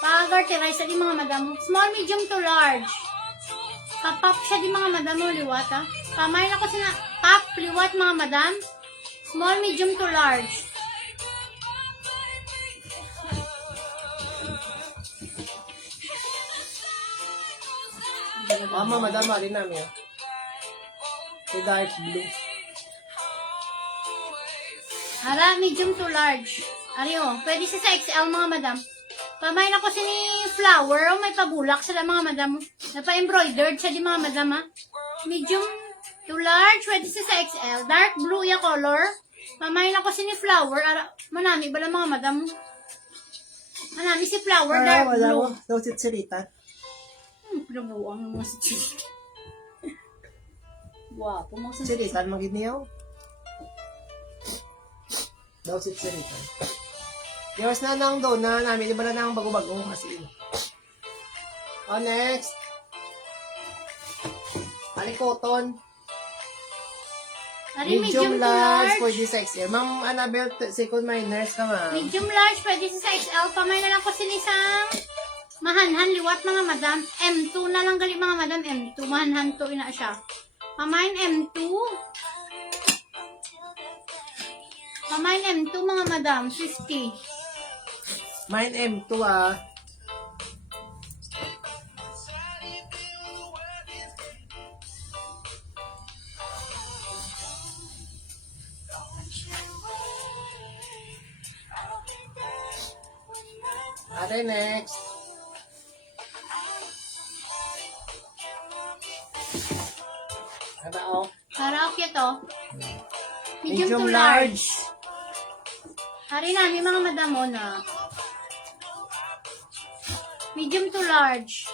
Pag-arterize sa di mga madam. Small, medium to large. Papap siya di mga madam mo, liwat ha. Kamay na ko sina pap, liwat mga madam. Small, medium to large. Ah, mga madam, alin namin, oh. The dark blue. Ara, medium to large. Ari oh, pwede siya sa XL mga madam. Kamay na ko si ni flower, oh, may pabulak sila mga madam. Napa-embroidered siya di mga madam ha. Medium to large, pwede siya sa XL. Dark blue ya color. Kamay na ko si ni flower, ara, manami ba lang mga madam? Manami si flower, dark blue. Daw sitsiritan. Pinabuang mga si Chi. Wapo mga si Siritan, maginiyaw. Daw sitsiritan. Diwas na nang doon na namin. Iba na nang bago-bago kasi. Oh, next. Alikoton. Ari, Medium large. Pwede sa XL. Ma'am Annabelle, second minors ka nga. Medium large, pwede sa XL. Kamay na lang ko sinisang mahanhan, liwat mga madam. M2 na lang gali mga madam. M2, mahanhan to ina siya. Kamain M2. Kamain M2 mga madam, 50. Mine M2 ah. Ate, next. Ano, oh? Karaoke to. Medium to Medium large. Hari namin mga madam mo na. Medium to large.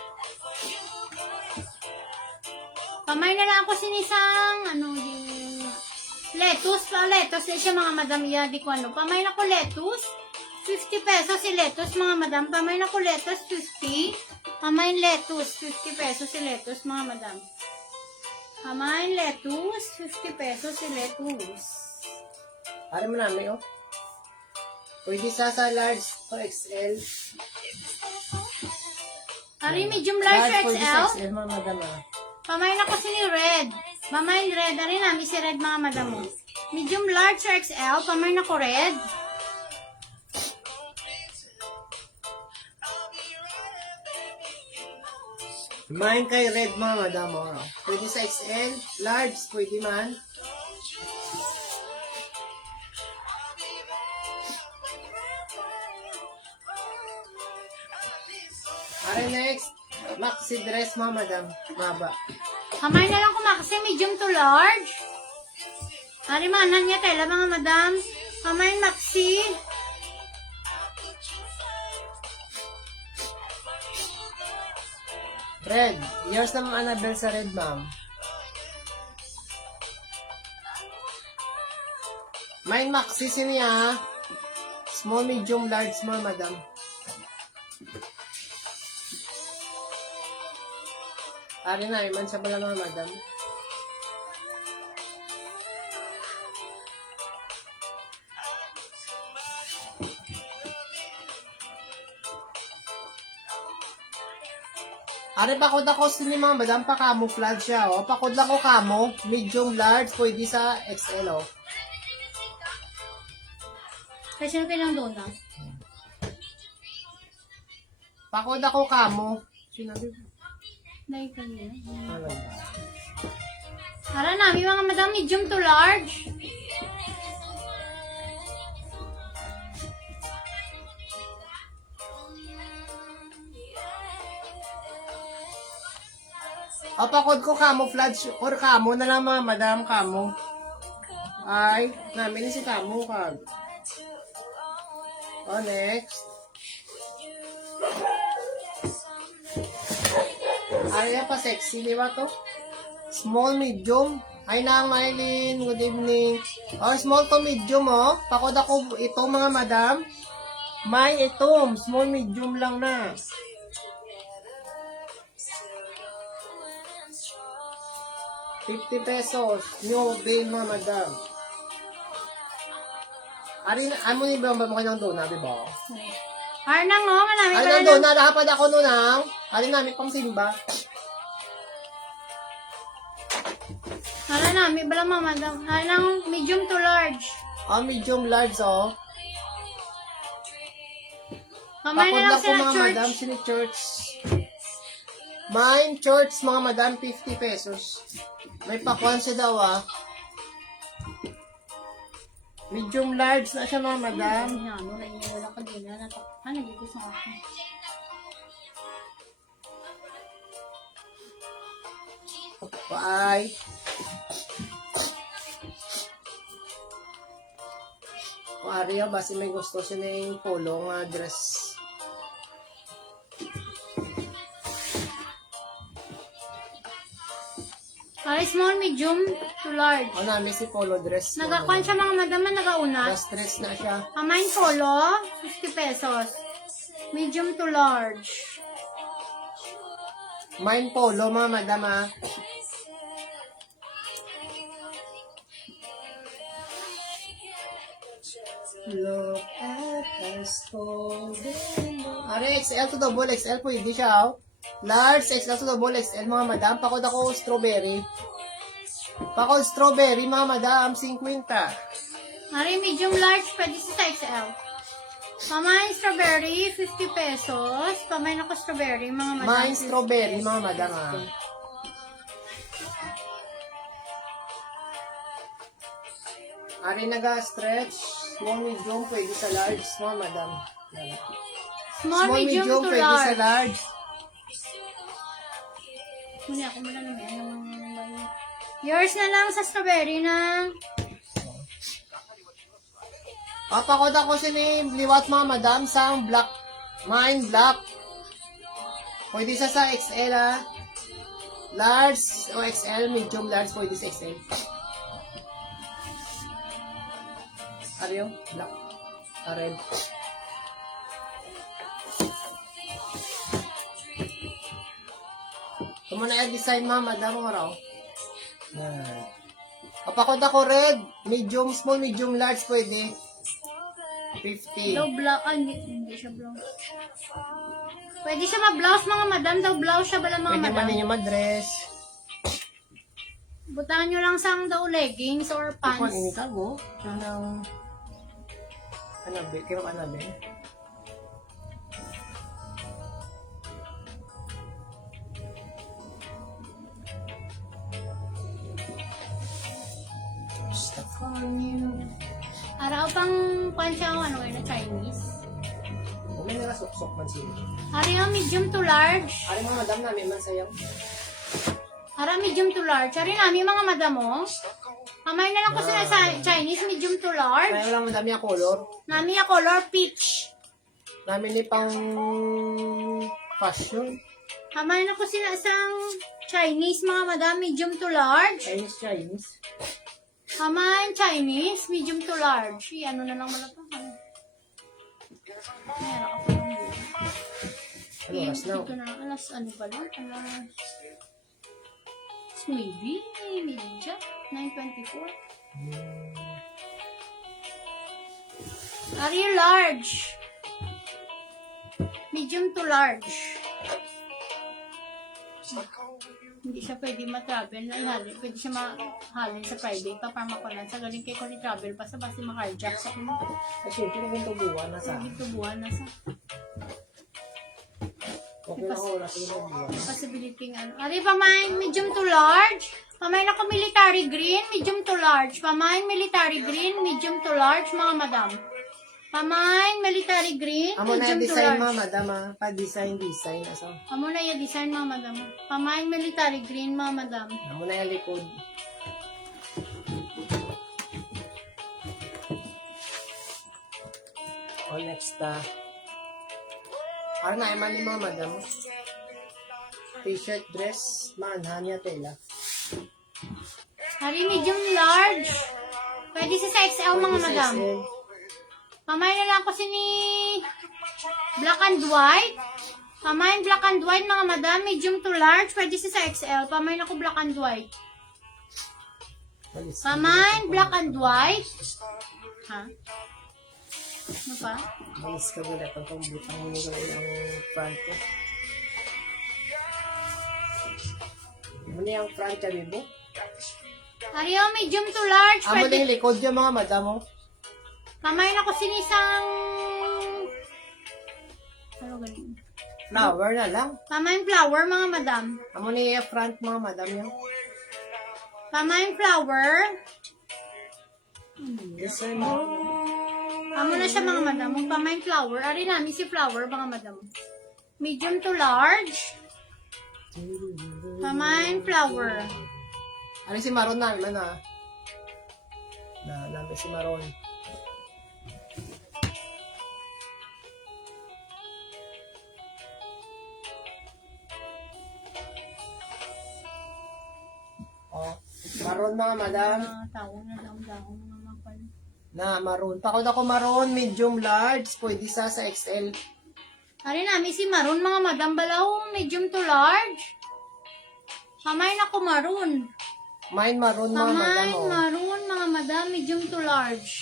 Kamay na lang ako sinisang, ano, di, lettuce pa, lettuce. Siya mga madam, iya, di ko ano. Kamay na ko lettuce. 50 pesos si lettuce, mga madam. Kamay na ko lettuce, 50. Pamain lettuce, 50 pesos si lettuce, mga madam. Pamain lettuce, 50 pesos si lettuce. Pare mo namin, oh. Pwede sa large to XL. Ari, medium large to pwede sa XL. XL, mga madam, ah. Pamain ako si ni red. Pamain red. Ari namin si red, mga madam mo. Medium large to XL. Pamain ako red. Main kay red, mga madam, oh. Pwede sa XL, large, pwede man. Are next, maxi dress, mga madam, maba. Pamain na lang kumakasi medium to large. Ari, manan niya tela, mga madam. Pamain maxi. Red, yours naman Annabelle sa red, ma'am. Main maxi niya, small, medium, large, mga madam. Ari na, iman siya pala, mga madam. Ari, pakod ako ni mga madam, pa-camouflage siya, oh. Pakod lang ko camo, medium, large, pwede sa XL, oh. Kasi sino pinang doon na? Pakod ako camo. Sinabi ko. Dahil kanina. Ano ba? Ara namin, mga madam, medium to large. O, pakod ko camouflage or camo na lang, mga madam, camo. Ay, namin si camo ka. O, next. Ay, pa sexy, di ba to? Small, medium. Ay, nang Mylene, good evening. O, small to medium, oh. Pakod ako ito, mga madam. May ito, small, medium lang na. ₱50. New bill, mga madam. Ari, amo ni ba mo kanyang doon, nabi ba? Ara nang, oh, manami Ari ka na na doon, lang. nalakapad ako noon, ang. Ari namin pang simba. Ara namin, bala, mga madam. Ara nang, medium to large. Ah, medium, large, oh. Pamain Pakod na lang lang ko, sila mga church. madam, sini church. Mine, church, mga madam, ₱50. May pakwan siya daw, ah. Medium, large na siya, mga madam. Ano, nangyayala ka din na natakpan. Nagigit sa akin. Bye. O, Aria, basi may gusto siya na yung polo nga dress. Ara, small, medium to large. O, namin si polo dress. Nagakwan siya, mga madam, na nagauna. Dress na siya. Pamain polo, ₱50. Medium to large. Mine polo, mga madam, ah. Look at us holding on. Are, XL to double XL po, hindi siya, oh. Large, XL to double XL, mga madam. Pakod ako strawberry. Pakod strawberry, mga madam, 50. Ari, medium large, pwede sa XL. Pamain strawberry, ₱50. Pamain ako strawberry, mga madam. Mine strawberry, mga madam, ah. Ari, naga-stretch. Small, medium, pwede sa large, mga madam. Yan. Small, medium to pwede sa large. large. Muna ako muna naman. Yours na lang sa strawberry na. Papakod ako liwat, mga madam, sa black. Mine black. Pwede sa XL, ah. Large o XL, medium, large, pwede sa XL. Ariyo, black. Red. Ito mo na yung design mga madam mo raw. Yan. Kapakod ako red, medium, small, medium, large pwede. 50. Daw blouse. Ah, hindi siya blouse. Pwede siya ma-blouse mga madam. Daw blouse siya bala mga Pwede madam. man ninyo madress. Butangan nyo lang sang daw leggings or Kuan pants. ini ka go. Anong anabe, kaya anabe. Stuck on you. Araw pang pan siya ano na Chinese. May narasok-sok man sila. Araw medium to large. Ari mga madam namin man sayang. Araw medium to large. Araw namin mga madam mo. Kamay na lang ko sila sa Chinese medium to large. Kaya lang madami ang color. Nami yung color peach. Namin ni pang fashion. Kamay na ko sila sang Chinese mga madam medium to large. Chinese. Kamay Chinese medium to large. Ano na lang malapang. Ayan ako pa lang. Ano oras na? Ito na, alas ano ba lang? Alas... Maybe, medya. 9:24. Are you large? Medium to large. Hindi siya pwede ma-travel. Pwede siya mahalin sa private pa para makulan. Sa galing kay ko ni travel pa sa basi makarjack sa kuno. Kasi syempre naging tubuan na sa. Ito buwan na sa Okay na ako, wala sa buwan. possibility ng ano. Ari, pamain medium to large. Pamain ako military green, medium to large. Pamain military green, medium to large, mga madam. Pamain military green, Amo na medium yung to design large. mga madam ha. Pa-design. Asa? Amo na yung design, mga madam. Pamain military green, mga madam. Amo na yung likod. Oh, next Ano na yung mga madam? T-shirt, dress, manhanya, tela. Ari, medium large. Pwede sa XL, mga Pwede sa madam. SL. Pamain na lang kasi ni black and white. Pamain black and white, mga madam. Medium to large. Pwede sa XL. Pamain ako black and white. Alis. Pamain black and white. Ha? Ano pa? Alis ka wala pag pambutang mo nila ang front ko. Muna yung front ka, bibo? Ariyo, medium to large. Amo na yung Pwede. likod yung mga madam mo. Pamain ako sinisang... Ano ganun? Flower na lang. Pamain flower, mga madam. Amo na yung front mga madam yun. Pamain flower. Yes, I know. Amo na siya, mga madam. Kung pamain flower. Ari namin si flower, mga madam. Medium to large. Pamain flower. Ano si Maron namin na? Namin si Maron. Oh, Maron mga madam. Tawag na lang daw mga mapal. Na maroon. Pakod ako maroon, medium large. Pwede sa XL. Ari namin si maroon, mga madam. Balaw, medium to large. Pamain ako maroon. Mine maroon mga madam. Pamain Oh. maroon, mga madam. Medium to large.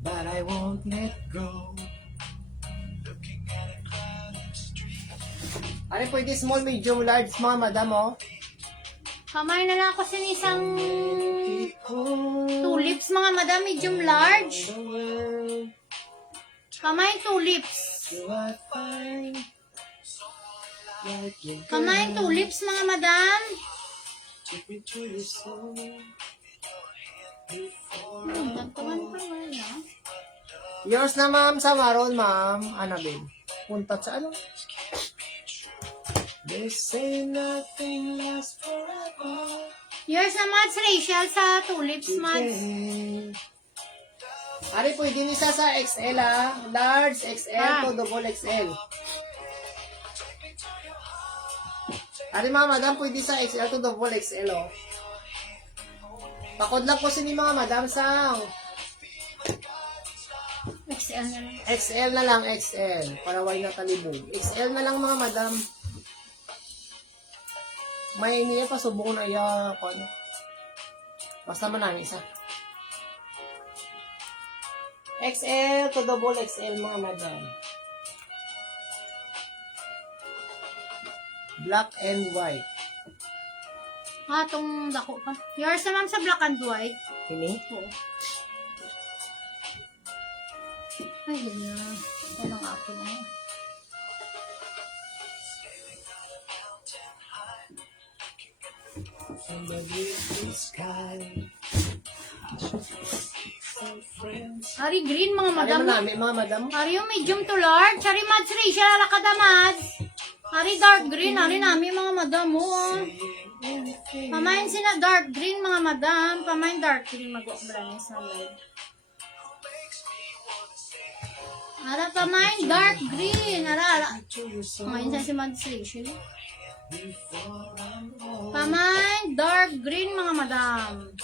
But I won't let go. Ano pwede small, medium, large mga madam oh. Pamain na lang ako sinisang tulips, mga madam. Medium large. Pamain tulips. Pamain tulips, mga madam. Nagtaman pa wala. Yours na ma'am sa maroon ma'am. Annabelle. Punta sa ano? They say nothing lasts forever. Yours na Mats Rachel sa tulips, Mats. Ari, pwede nisa sa XL ah. Large, XL to double XL. Ari mga madam, pwede sa XL to double XL oh. Pakod lang po si ni mga madam sang. XL XL na lang. XL na lang, XL. Para why na talibog. XL na lang mga madam. May niya pa, subong na iya. Ano. Basta man namin isa. XL to double XL mga madam. Black and white. Itong dako pa. Yours na ma'am sa black and white. Ini? Oo. Ay, ganyan. Walang ako na. Hari green mga Ano madam. mo namin mga madam? Hari yung medium to large. Hari mads Rachel alakadamads. Hari dark green. Hari namin mga madam mo. Pamain sina dark green mga madam. Pamain dark green mag-obranes namin. Ara pamain dark green. Ara. Ngayon sa si mads Rachel. Pamain dark green mga madam.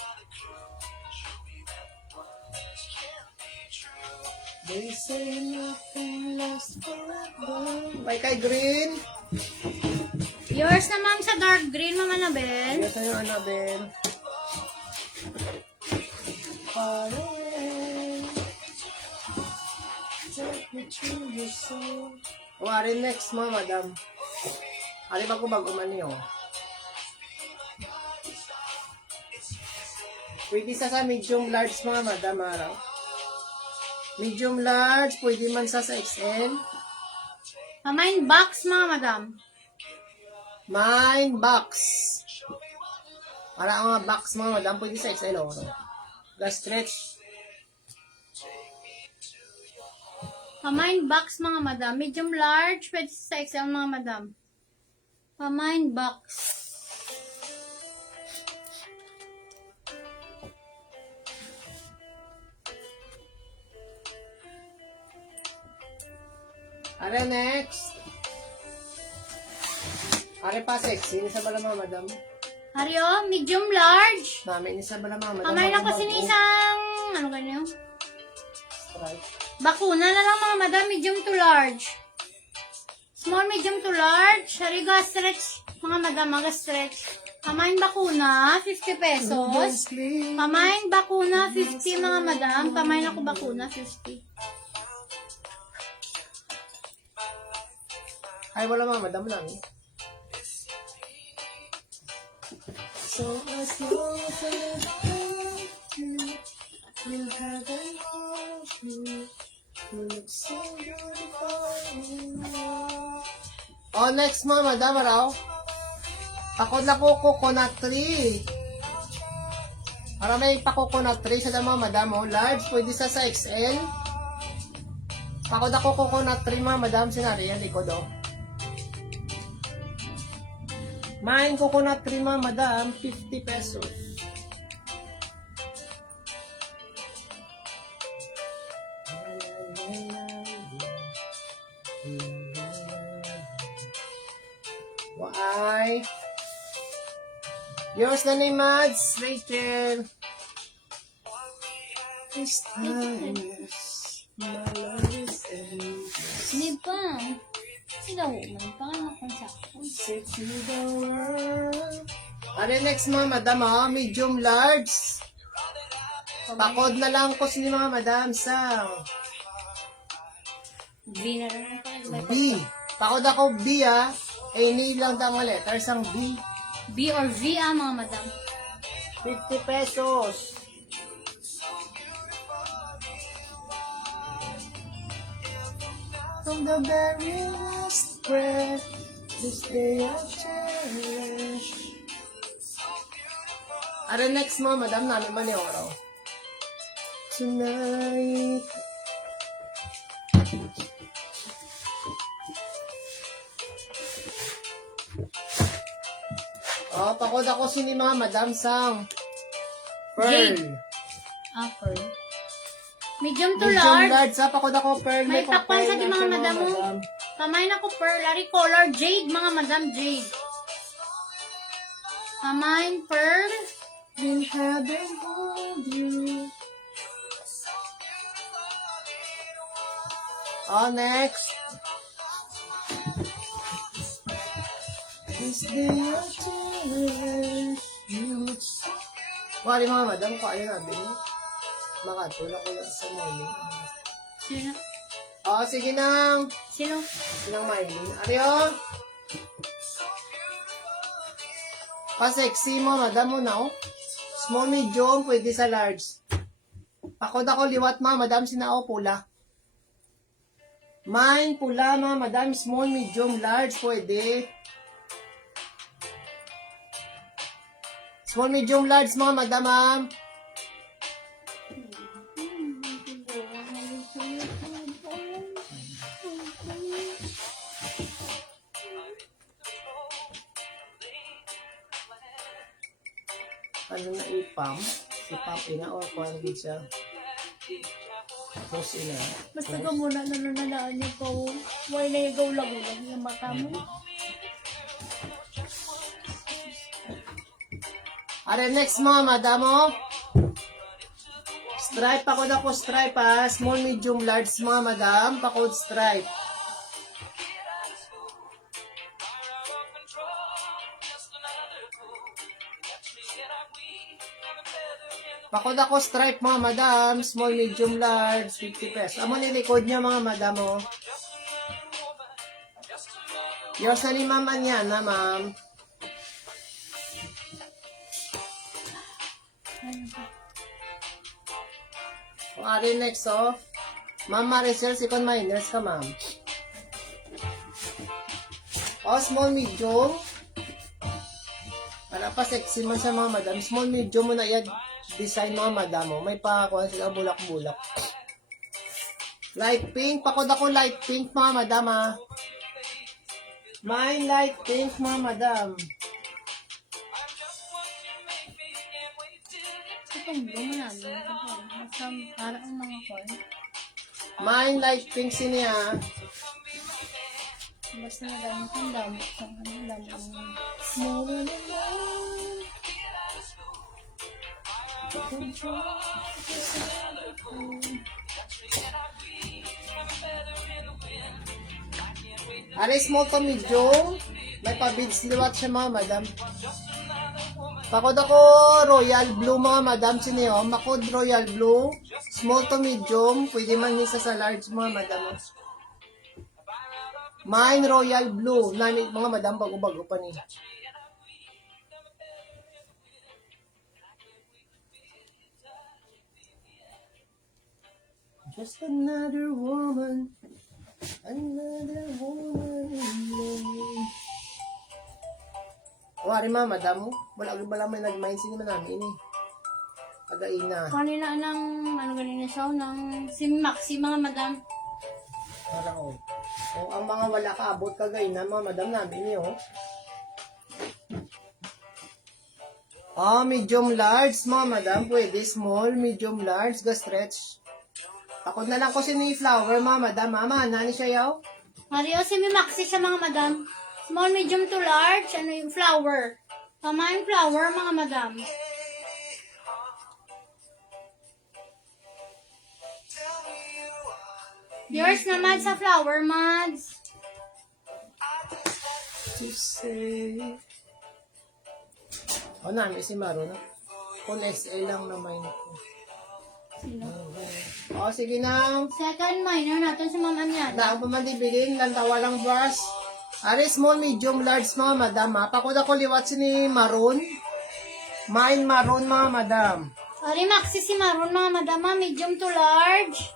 They say nothing lasts forever. May kay green. Yours na ma'am sa dark green mga Anabel. Yes, sa'yo, Annabel. O, ari next mga madam. Ari bago man niyo. Pwede sa medium large mga madam araw. Medium large, pwede man sa XL. Pamain box mga madam. Mine box. Para ang mga box mga madam, pwede sa XL o. Gas stretch. Pamain box mga madam. Medium large, pwede sa XL mga madam. Pamain box. Are next. Are pa sexy. Ini sa bala mga madam. Haryo, medium large. Namin, ini sa bala mga madam. Pamain ako sinisang, ano ganyan? Stripe. Bakuna na lang mga madam, medium to large. Small, medium to large. Hariga stretch, mga madam, mga stretch. Pamain bakuna, 50 pesos. Pamain bakuna, 50 mga madam. Pamain ako bakuna, 50. Ay, wala mga madam lang. So as long as I love you, we'll have an you. You look so beautiful. Oh, next mga madam, araw. Ako na ko coconut tree. Para may pa-coconut tree sa mga madam, oh. Large, pwede sa XL. Ako na ko coconut tree mga madam, sinari yan, likod, oh. Mine coconut tree mga madam, 50 pesos. Why? Yours na ni Mads, Rachel. It's timeless. My love is endless. Hindi pa. Sila woman, pangalan akong sakto. Set to the world. Ano next mga madam, ha? Medium large. Pakod na lang ko sini mga madam sa B na lang ang B. Pakod ako B, ha? Eh, ni lang ang letters ang B. B or V mga madam. 50 pesos. From the very last breath, this day I cherish. Ano next mga madam namin manioro? Tonight. Oh, pakod ako sini mga madam sang pearl. Jade. Apple. Medium to Medium large. large, sa pakod ako pearl. May takpan sa di na mga siya, madam mo. Pamain ako pearl. Ari color jade mga madam jade. Pamain pearl. In heaven hold you. Oh, next. Is there a chance you wari mga madam ko, ayun nabi mo. Makatulak ko lang sa morning. Sino? Oh, sige nang. Sino? Sinang Marlene. Ariyo. Pa-sexy mo, madam mo na, oh. Small, medium, pwede sa large. Pakod ako liwat, mga madam, sinao, pula. Mine, pula, mga madam, small, medium, large, pwede. Small, medium, large, mga madam, ma'am. Ano na ipam? Ipam ina o kuhan gid siya. Tapos ina. Basta ka muna nananalaan niyo po. Why na yung gawlag-ulag yung mata mo? Are next mga madam oh. Stripe pakod ako stripe ha. Small, medium, large mga madam. Pakod stripe. Pakod ako stripe mga madam. Small, medium, large. 50 pesos. Amo nilikod niya mga madam oh. Yours na ni ma'am yan na ma'am. O ari next oh. Ma'am Maricel, second minors ka ma'am. O small, medium. Para pa sexy man sa mga madam. Small, medium mo na yan. Design mga madam mo. May pa kuha sila bulak-bulak. Light pink. Pakod ako light pink mga madam ha. May light pink mga madam. Itong buong namin. Para ang mga corn. May light pink siya. Basta nagamit ang damo. Kung ano damo. Small and Ari small to medium. May pa-beads liwat siya mga madam. Pakod ako royal blue mga madam siniyo. Makod royal blue. Small to medium. Pwede man isa sa large mga madam. Mine royal blue. Nani mga madam bago-bago pa ni. Just another woman. Another woman in love. Wari ma, madam mo. Wala may nag-mind sini man namin eh. Kagaina. kanina ng ano ganina siya ng si Maxi mga madam. Para o. O ang mga wala kaabot kagaina, mga madam namin eh oh. Ah, medium large, mga madam. Pwede small, medium large, ga-stretch. Ako na lang ko flower, mga madam. Mama, nani siya yaw? Mario, si Maxi siya mga madam. Small, medium to large. Ano yung flower? Tama yung flower mga madam. Yours naman sa flower, Mads. To say. O namin si Maro na. Kung XL lang naman ko. Sino? O sige na. Second minor natin si Ma'am Anyana. Daan pa man dibigin, lantawa lang brush. Are small, medium, large mga madam ha. Pakod ako liwat si ni maroon. Mine maroon mga madam. Ari Maxi si Maroon mga madam, medium to large.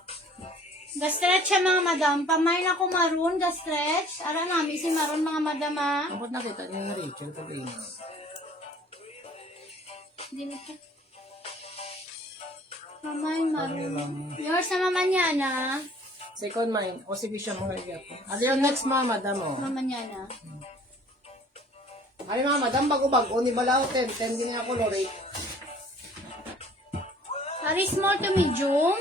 Ga-stretch siya mga madam. Pamain ako Maroon, ga-stretch. Ara mami si Maroon mga madam ha. Kapag nakita niyo ni Rachel kagaina. Hindi na po. Pamain Maroon. Yours na Ma'am Anyana. Second mine. O sige siya mga gapo. Ano yung next mga madam o? Ma'am Anyana. Ay mga madam, bago-bago ni Balao 10. 10 din ako lorate. Ari small to medium.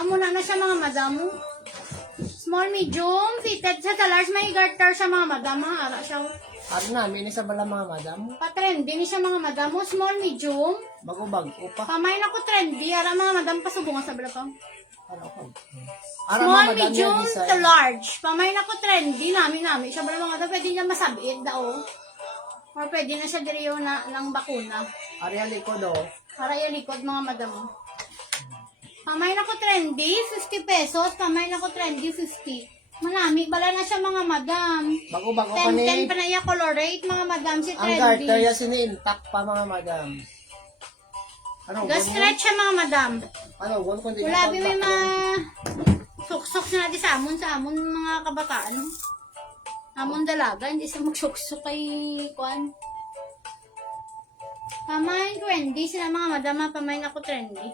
Amo na siya mga madam. Small, medium, fitted sa large. May garter siya mga madam. Ha? Ara siya. Ano na, mini sa bala mga madam. Pa-trendy ni siya mga madam. Oh, small, medium. Bago-bago pa. Kamay na ko trendy. Ara mga madam, pasubungan sa bala pa. Ano ko? Ara Small, mga madam medium yung to design. large. Pamay na ko trendy. Nami. Siya bala mga madam, pwede niya masabiit daw. Or pwede na siya diriyo na ng bakuna. Ariel likod oh. Para yung likod mga madam. Pamay na ko trendy, 50 pesos. Pamay na ko trendy, 50. Manami, bala na siya mga madam. Bago-bago pa 10 ni. pa na iya colorate mga madam si Ang garter trendy. yan sini-intact pa mga madam. Ano, Ga-stretch siya mga madam. Ano, gon kundi Wala may mga suksok na natin sa amon mga kabataan. Amon dalaga, hindi sa magsuksok kay Kwan. Pamay 20 sila mga madam, ha? Pamay na ko trendy.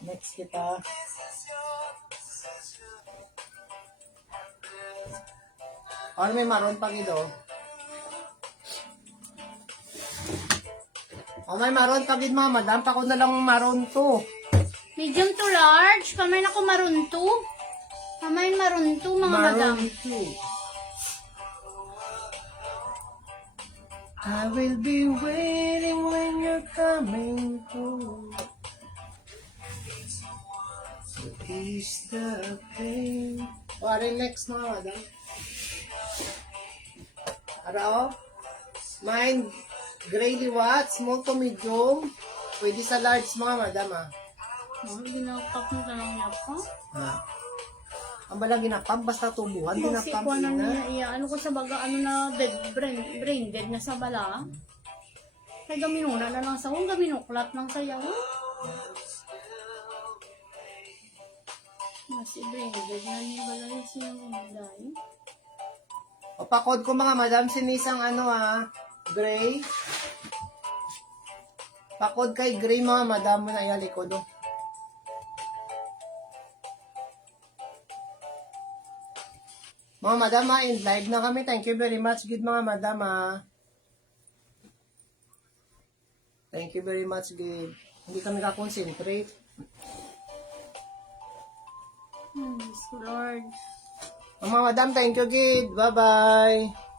Next kita. Ano may maroon pang ito? Oh, may maroon pag ito mga madam. Pako na lang maroon to. Medium to large, pamay na ko maroon 2. Pamay maroon 2 mga madam. Maroon to. I will be waiting when you're coming home. To ease the pain. O, ano yung next mga madam? Ano? Mine, gray liwat, small to medium. Pwede sa large mga madam ah. Oh, ginapap mo tanong niya pa. Ha? Ang balang ginapam, basta tubuhan, Kasi ginapam ko na ina. niya, iya, ano ko sa baga, ano na, brain dead na sa bala. Kaya gaminuna na lang sa kung gaminuklat lang sa yaw. Kasi brain dead na niya bala yung sinamunday. O pakod ko mga madam, sinisang ano ah, gray. Pakod kay gray mga madam mo na iyalikod oh. Mga madam ah, in live na kami. Thank you very much. Good mga madam ah. Thank you very much, good. Hindi kami kakonsentrate. Yes, Lord. Mga madam, thank you, good. Bye-bye.